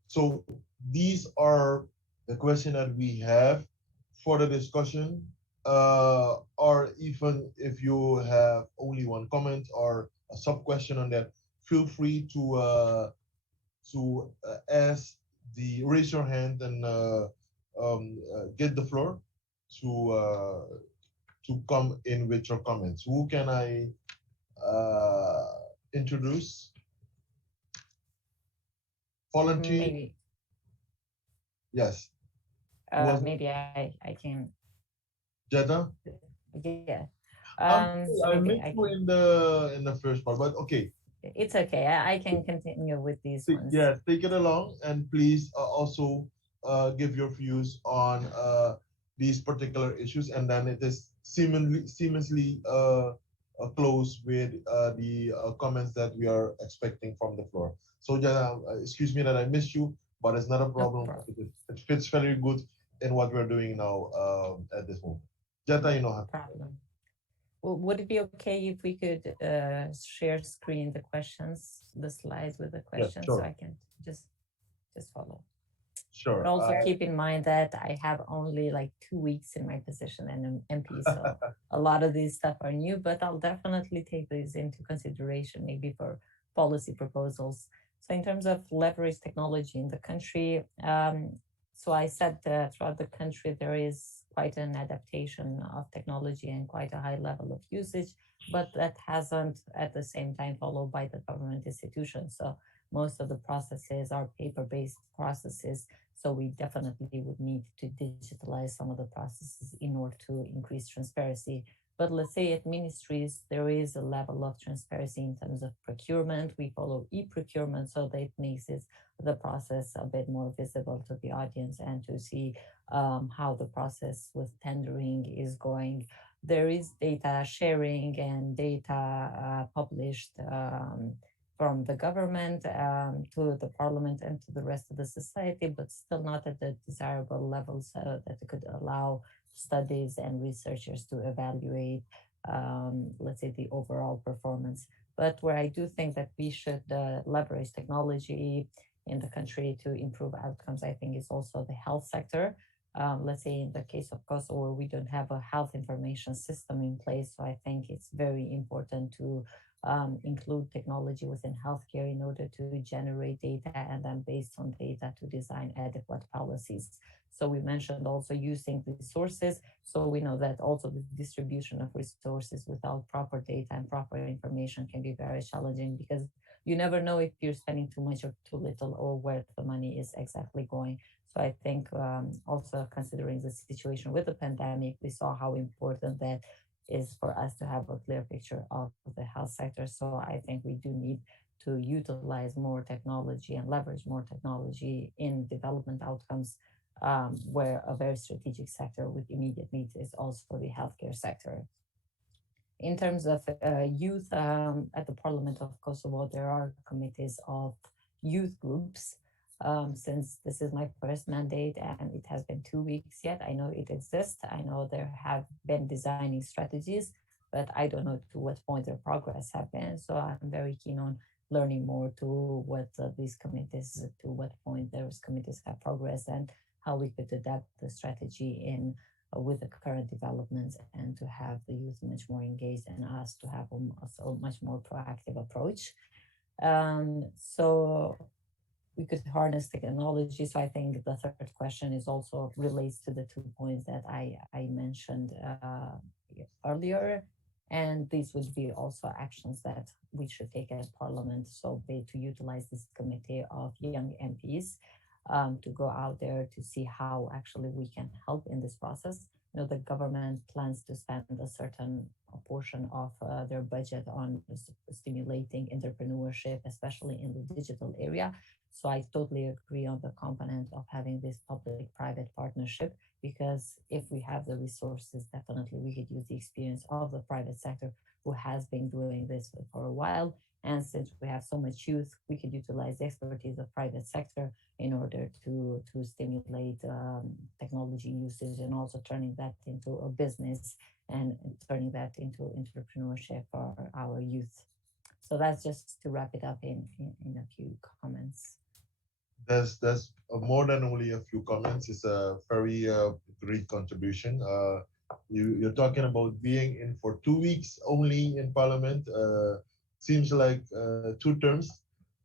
So these are the questions that we have for the discussion. Or even if you have only one comment or a sub question on that, feel free to ask the raise your hand and get the floor to to come in with your comments. Who can I uh, introduce? Volunteer? Maybe, Yes. Who was it? maybe I can, Jetta? yeah. I'm So sorry, I maybe I missed you can. in the first part, but okay. It's okay. I can continue with these ones. Yeah, take it along, and please also give your views on these particular issues, and then it is seamlessly close with the comments that we are expecting from the floor. So, Jana, excuse me that I missed you, but it's not a No problem. problem. It fits very good in what we're doing now at this moment. Jetta, you know how. Problem. Would it be okay if we could share screen the questions, the slides with the Yeah, questions, so sure, I can just follow? But sure. also keep in mind that I have only like 2 weeks in my position and an MP, so a lot of these stuff are new. But I'll definitely take these into consideration, maybe for policy proposals. So in terms of leverage technology in the country, so I said that throughout the country there is quite an adaptation of technology and quite a high level of usage, but that hasn't at the same time followed by the government institutions. So most of the processes are paper-based processes, so we definitely would need to digitalize some of the processes in order to increase transparency. But let's say at ministries, there is a level of transparency in terms of procurement. We follow e-procurement, so that makes it the process a bit more visible to the audience and to see how the process with tendering is going. There is data sharing and data published from the government to the parliament and to the rest of the society, but still not at the desirable level so that it could allow studies and researchers to evaluate, let's say, the overall performance. But where I do think that we should leverage technology in the country to improve outcomes, I think is also the health sector. Let's say in the case of Kosovo, we don't have a health information system in place. So I think it's very important to include technology within healthcare in order to generate data and then based on data to design adequate policies. So we mentioned also using resources. So we know that also the distribution of resources without proper data and proper information can be very challenging because you never know if you're spending too much or too little or where the money is exactly going. So I think also considering the situation with the pandemic, we saw how important that is for us to have a clear picture of the health sector. So I think we do need to utilize more technology and leverage more technology in development outcomes, where a very strategic sector with immediate needs is also the healthcare sector. In terms of youth, at the Parliament of Kosovo, there are committees of youth groups. Since this is my first mandate and it has been 2 weeks yet, I know it exists. I know there have been designing strategies, but I don't know to what point their progress have been. So I'm very keen on learning more to what these committees, to what point those committees have progressed and how we could adapt the strategy in with the current developments and to have the youth much more engaged and us to have a much more proactive approach. So we could harness technology. So I think the third question is also relates to the 2 points that I mentioned earlier. And these would be also actions that we should take as Parliament. So to utilize this committee of young MPs to go out there to see how actually we can help in this process. the government plans to spend a certain portion of their budget on stimulating entrepreneurship, especially in the digital area. So I totally agree on the component of having this public-private partnership, because if we have the resources, definitely we could use the experience of the private sector who has been doing this for a while. And since we have so much youth, we could utilize the expertise of private sector in order to stimulate technology usage, and also turning that into a business and turning that into entrepreneurship for our youth. So that's just to wrap it up in a few comments. There's more than only a few comments. It's a very great contribution. You're talking about being in for 2 weeks only in Parliament. Seems like 2 terms.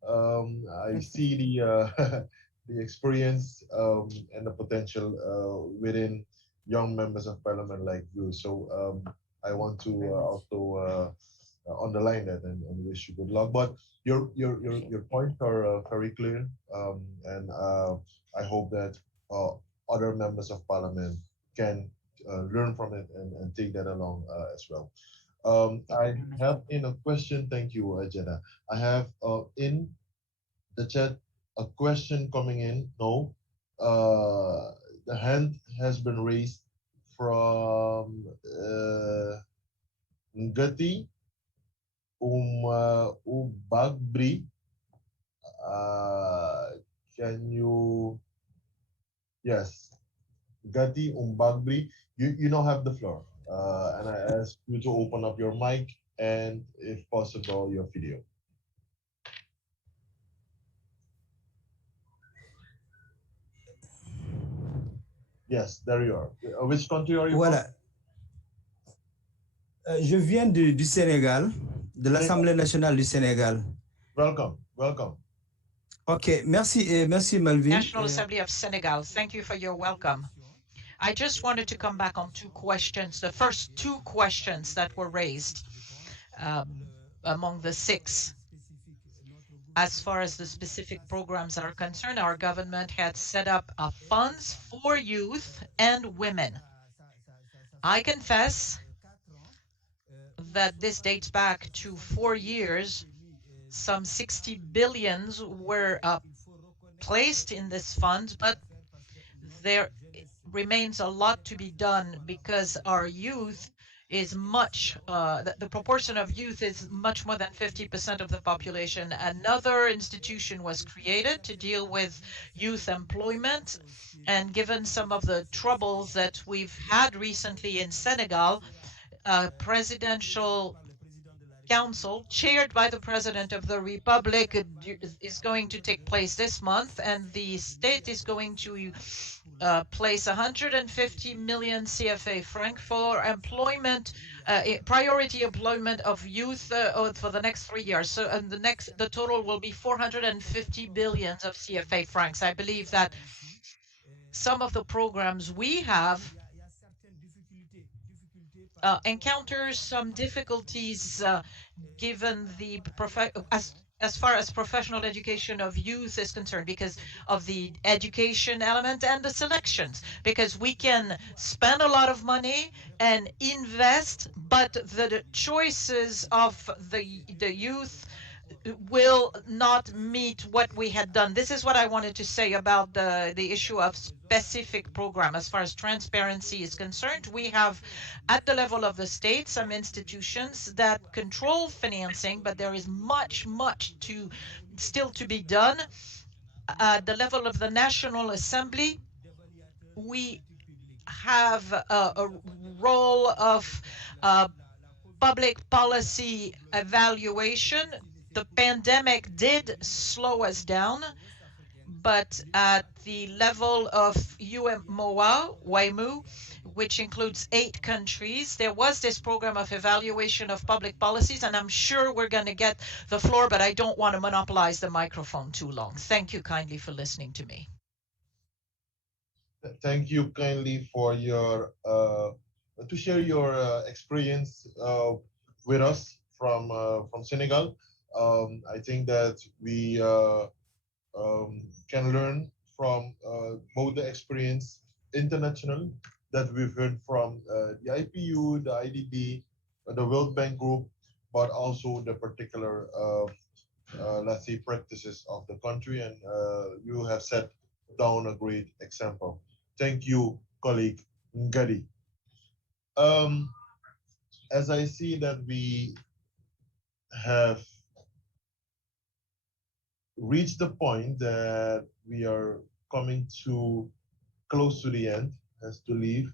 I see the the experience and the potential within young members of Parliament like you. So I want to also underline that and wish you good luck. But your points are very clear, and I hope that other members of Parliament can learn from it and take that along as well. I have in a question. Thank you, Jenna. I have in the chat a question coming in. No, the hand has been raised from Ngati Ubagbri. Can you? Yes, Gati Umbagri. You now have the floor, and I ask you to open up your mic and, if possible, your video. Yes, there you are. Which country are you Voilà. Je viens du Sénégal, de l'Assemblée nationale du Sénégal. Welcome, welcome. Ok, merci, merci Malvin. National Assembly of Senegal, thank you for your welcome. I just wanted to come back on two questions, the first two questions that were raised among the six. As far as the specific programs are concerned, our government had set up funds for youth and women. I confess that this dates back to 4 years. Some 60 billions were placed in this fund, but there remains a lot to be done because our youth is much, the proportion of youth is much more than 50% of the population. Another institution was created to deal with youth employment, and given some of the troubles that we've had recently in Senegal, a presidential council chaired by the President of the Republic is going to take place this month, and the state is going to place 150 million CFA franc for employment, priority employment of youth for the next 3 years. So, and the total will be 450 billion of CFA francs. I believe that some of the programs we have encounters some difficulties given the as far as professional education of youth is concerned, because of the education element and the selections, because we can spend a lot of money and invest, but the choices of the youth will not meet what we had done. This is what I wanted to say about the issue of specific program. As far as transparency is concerned, we have at the level of the state some institutions that control financing, but there is much still to be done. At the level of the National Assembly, we have a role of public policy evaluation. The pandemic did slow us down, but at the level of UMOA, WAIMU, which includes 8 countries, there was this program of evaluation of public policies, and I'm sure we're going to get the floor, but I don't want to monopolize the microphone too long. Thank you kindly for listening to me. Thank you kindly for your to share your experience with us from Senegal. I think that we can learn from both the experience international that we've heard from the IPU, the IDB, the World Bank Group, but also the particular, let's say, practices of the country. And you have set down a great example. Thank you, colleague Ngadi. Um, as I see that we have reached the point that we are coming to close to the end, has to leave.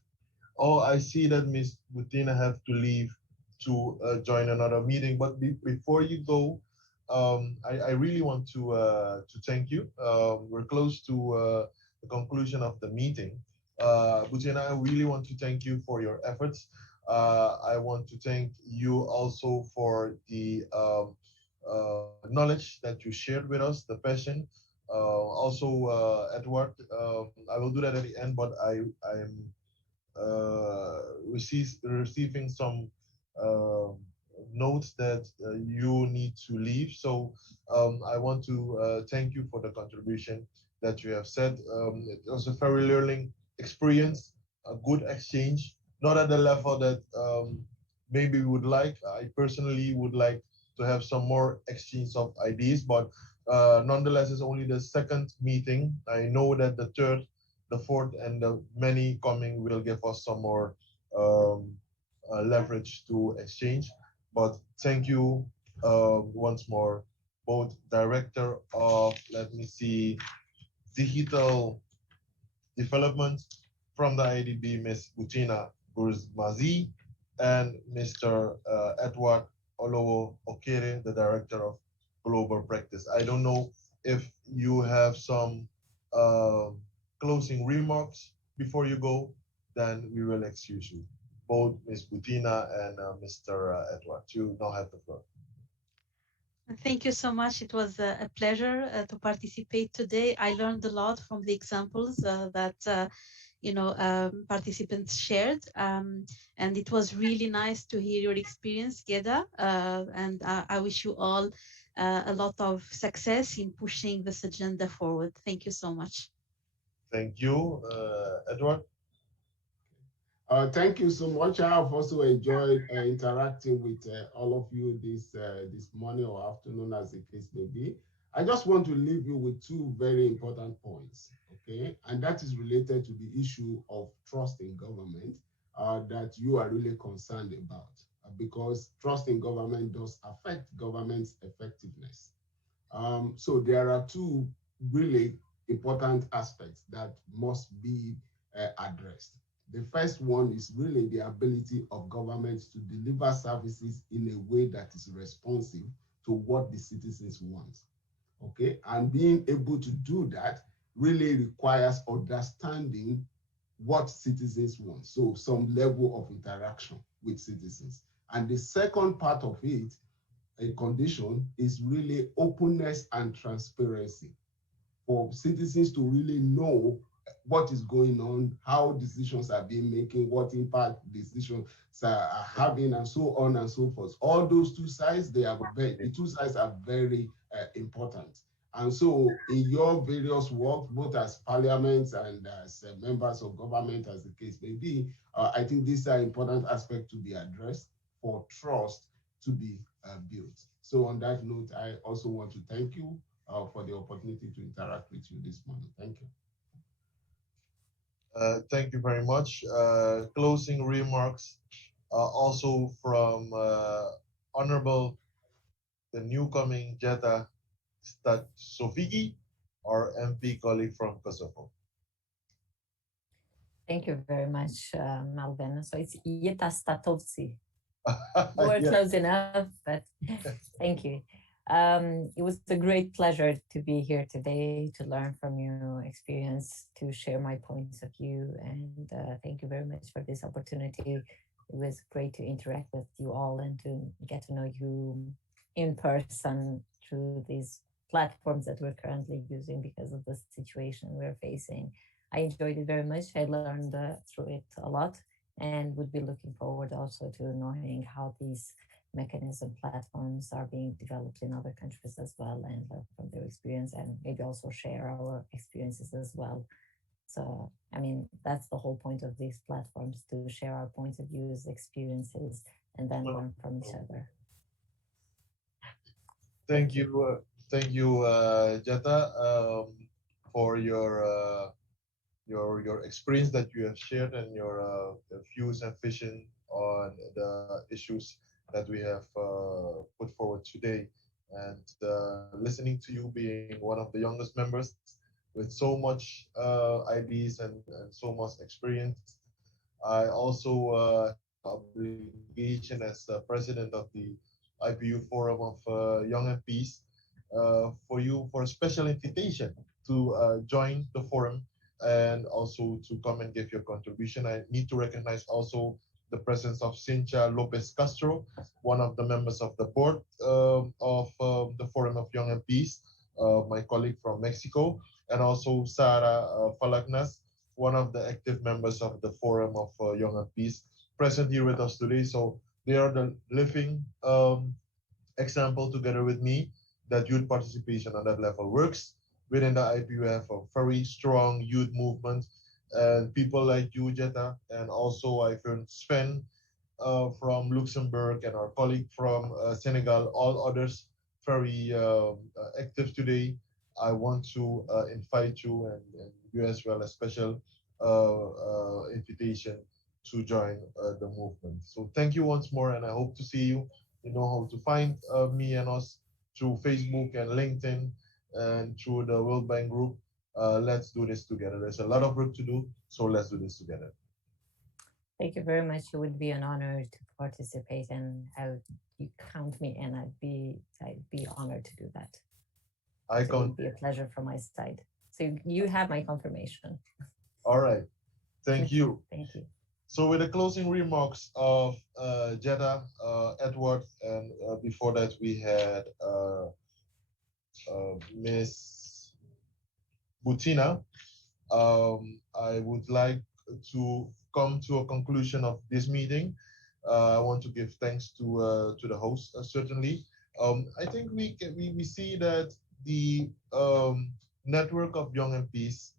Oh, I see that Miss Butina have to leave to join another meeting. But before you go, I really want to thank you. We're close to the conclusion of the meeting. Butina, I really want to thank you for your efforts. I want to thank you also for the knowledge that you shared with us, the passion. Also, Edward, I will do that at the end, but I'm receiving some uh, notes that you need to leave. So I want to thank you for the contribution that you have said. It was a very learning experience, a good exchange, not at the level that maybe we would like. I personally would like to have some more exchange of ideas, but nonetheless, it's only the second meeting. I know that the third, the fourth, and the many coming will give us some more um, leverage to exchange. But thank you once more, both director of, let me see, digital development from the IDB, Ms. Butina Gurzmazi, and Mr. Edward Olowo Okere, the director of global practice. I don't know if you have some uh, closing remarks before you go, then we will excuse you. Both Ms. Butina and Mr. Edward. You now have the floor. Thank you so much. It was a pleasure to participate today. I learned a lot from the examples that participants shared, and it was really nice to hear your experience, Geda. And I wish you all a lot of success in pushing this agenda forward. Thank you so much. Thank you, Edward. Thank you so much. I've also enjoyed interacting with all of you this morning or afternoon, as the case may be. I just want to leave you with two very important points, okay? And that is related to the issue of trust in government that you are really concerned about, because trust in government does affect government's effectiveness. So there are two really important aspects that must be addressed. The first one is really the ability of governments to deliver services in a way that is responsive to what the citizens want. Okay, and being able to do that really requires understanding what citizens want. So some level of interaction with citizens. And the second part of it, a condition, is really openness and transparency for citizens to really know what is going on, how decisions are being making, what impact decisions are having, and so on and so forth. All those two sides, the two sides are very important. And so in your various work, both as parliaments and as members of government, as the case may be, I think these are important aspects to be addressed for trust to be built. So on that note, I also want to thank you for the opportunity to interact with you this morning. Thank you. Thank you very much. Closing remarks also from Honorable the newcoming Jetta Sofigi, our MP colleague from Kosovo. Thank you very much, Malvin. So it's Jetta Statovci. We're Yeah. close enough, but thank you. It was a great pleasure to be here today, to learn from your experience, to share my points of view, and thank you very much for this opportunity. It was great to interact with you all and to get to know you in person through these platforms that we're currently using because of the situation we're facing. I enjoyed it very much. I learned through it a lot, and would be looking forward also to knowing how these mechanism platforms are being developed in other countries as well, and learn from their experience, and maybe also share our experiences as well. So, I mean, that's the whole point of these platforms, to share our points of views, experiences, and then learn from each other. Thank you, Jetta, for your experience that you have shared and your views and vision on the issues that we have put forward today. And listening to you, being one of the youngest members with so much ideas and so much experience, I also have an obligation as president of the IPU Forum of Young MPs for you for a special invitation to join the forum and also to come and give your contribution. I need to recognize also the presence of Cynthia Lopez Castro, one of the members of the board of the Forum of Young MPs, my colleague from Mexico, and also Sarah Falaknas, one of the active members of the Forum of Young MPs, present here with us today. So they are the living example together with me that youth participation on that level works. Within the IP, we have a very strong youth movement and people like you, Jetta, and also I've heard Sven from Luxembourg and our colleague from Senegal, all others very active today. I want to invite you and you as well a special invitation to join the movement. So thank you once more, and I hope to see you. You know how to find me and us through Facebook and LinkedIn and through the World Bank Group. Let's do this together. There's a lot of work to do, so let's do this together. Thank you very much. It would be an honor to participate, and you count me in. I'd be honored to do that. It would be a pleasure from my side. So you have my confirmation. All right. Thank you. Thank you. So with the closing remarks of Jetta, Edward, and before that we had Miss Butina, I would like to come to a conclusion of this meeting. I want to give thanks to the host, certainly. I think we see that the network of young MPs,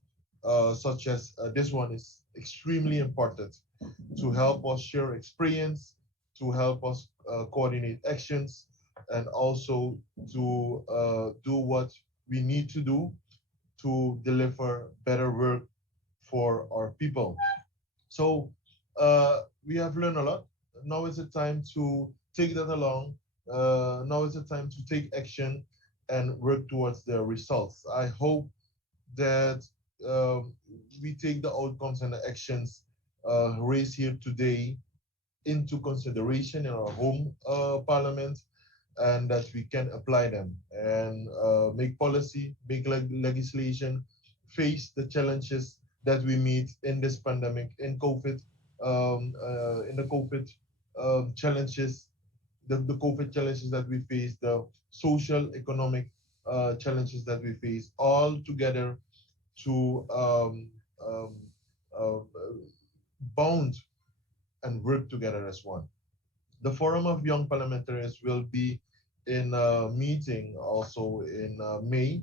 such as this one, is extremely important to help us share experience, to help us coordinate actions, and also to do what we need to do to deliver better work for our people. So we have learned a lot. Now is the time to take that along. Now is the time to take action and work towards the results. I hope that we take the outcomes and the actions raised here today into consideration in our home parliament, and that we can apply them and make policy, make legislation, face the challenges that we meet in this pandemic, in COVID, in the COVID challenges, the COVID challenges that we face, the social, economic challenges that we face, all together to bound and work together as one. The Forum of Young Parliamentarians will be in a meeting also in May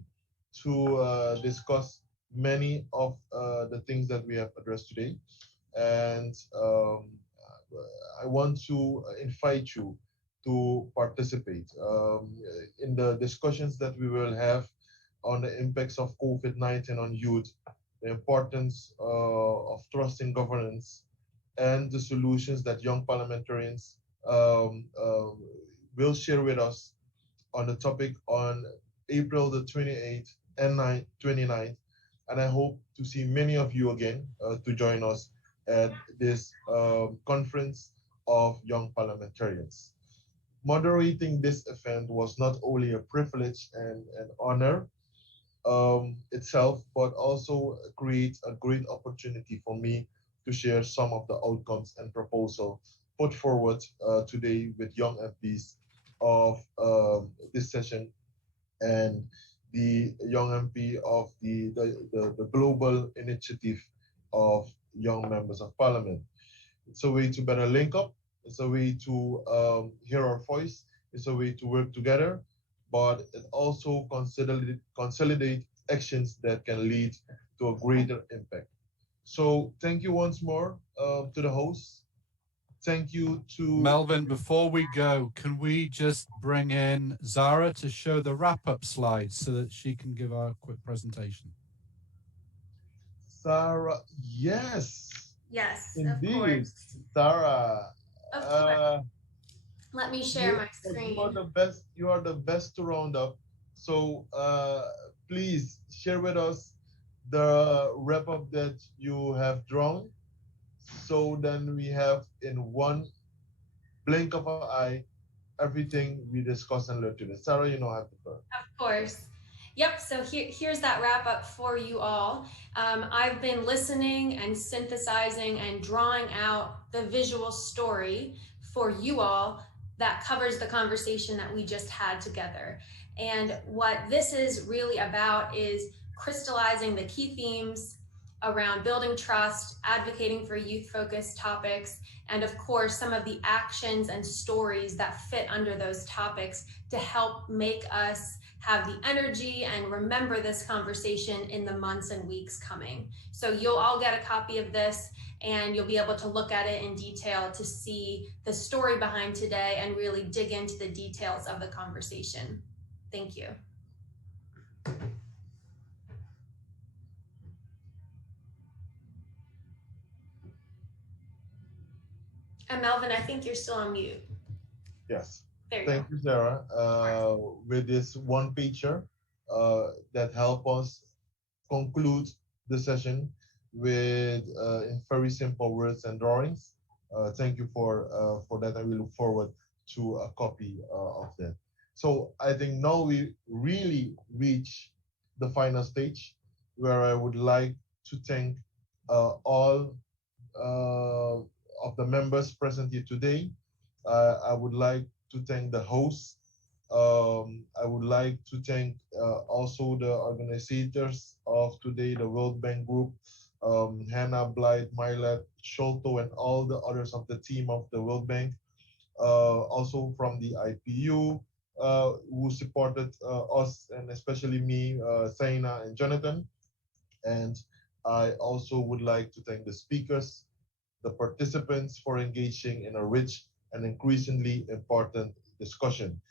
to discuss many of the things that we have addressed today. And I want to invite you to participate in the discussions that we will have on the impacts of COVID-19 on youth, the importance of trust in governance, and the solutions that young parliamentarians will share with us on the topic on April the 28th and 29th. And I hope to see many of you again to join us at this conference of young parliamentarians. Moderating this event was not only a privilege and an honor itself, but also creates a great opportunity for me to share some of the outcomes and proposals put forward today with young MPs of this session and the young MP of the global initiative of young members of parliament. It's a way to better link up. It's a way to hear our voice. It's a way to work together, but it also consolidate actions that can lead to a greater impact. So thank you once more to the host. Thank you to Melvin. Before we go, can we just bring in Zara to show the wrap-up slides so that she can give our quick presentation? Sarah. Yes. Yes, Indeed. of course. Sarah. Of course. Let me share my screen. You are the best. You are the best to round up. So please share with us the wrap up that you have drawn. So then we have in one blink of an eye everything we discussed and learned today. Sarah, you know how to first. Of course. Yep, so here's that wrap up for you all. I've been listening and synthesizing and drawing out the visual story for you all that covers the conversation that we just had together. And what this is really about is crystallizing the key themes around building trust, advocating for youth-focused topics, and of course, some of the actions and stories that fit under those topics to help make us have the energy and remember this conversation in the months and weeks coming. So you'll all get a copy of this and you'll be able to look at it in detail to see the story behind today and really dig into the details of the conversation. Thank you. And Melvin, I think you're still on mute. Yes. There you Thank you, Sarah. With this one pager that help us conclude the session with in very simple words and drawings. Thank you for that, and we look forward to a copy of that. So I think now we really reach the final stage where I would like to thank all of the members present here today. I would like to thank the host. I would like to thank also the organizers of today, the World Bank Group, Hannah, Blythe, Milet, Sholto, and all the others of the team of the World Bank. Also from the IPU, who supported us, and especially me, Saina, and Jonathan. And I also would like to thank the speakers, the participants for engaging in a rich and increasingly important discussion.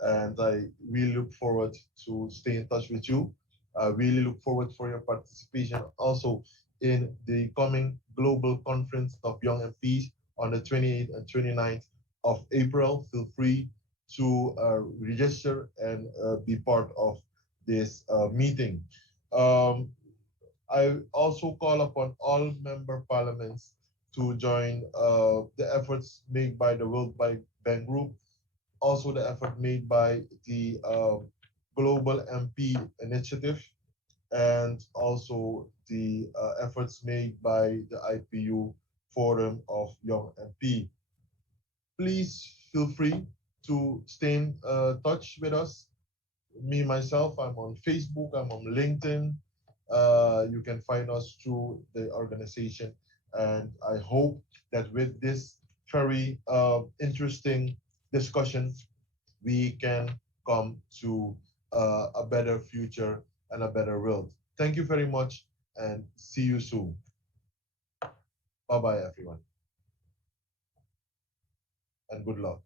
And I really look forward to stay in touch with you. I really look forward for your participation also in the coming global conference of young MPs on the 28th and 29th of April. Feel free to register and be part of this meeting. I also call upon all member parliaments to join the efforts made by the World Bank Group, also the effort made by the Global MP Initiative, and also the efforts made by the IPU Forum of Young MP. Please feel free to stay in touch with us. Me, myself, I'm on Facebook, I'm on LinkedIn. You can find us through the organization. And I hope that with this very interesting discussion, we can come to a better future and a better world. Thank you very much and see you soon. Bye-bye, everyone. And good luck.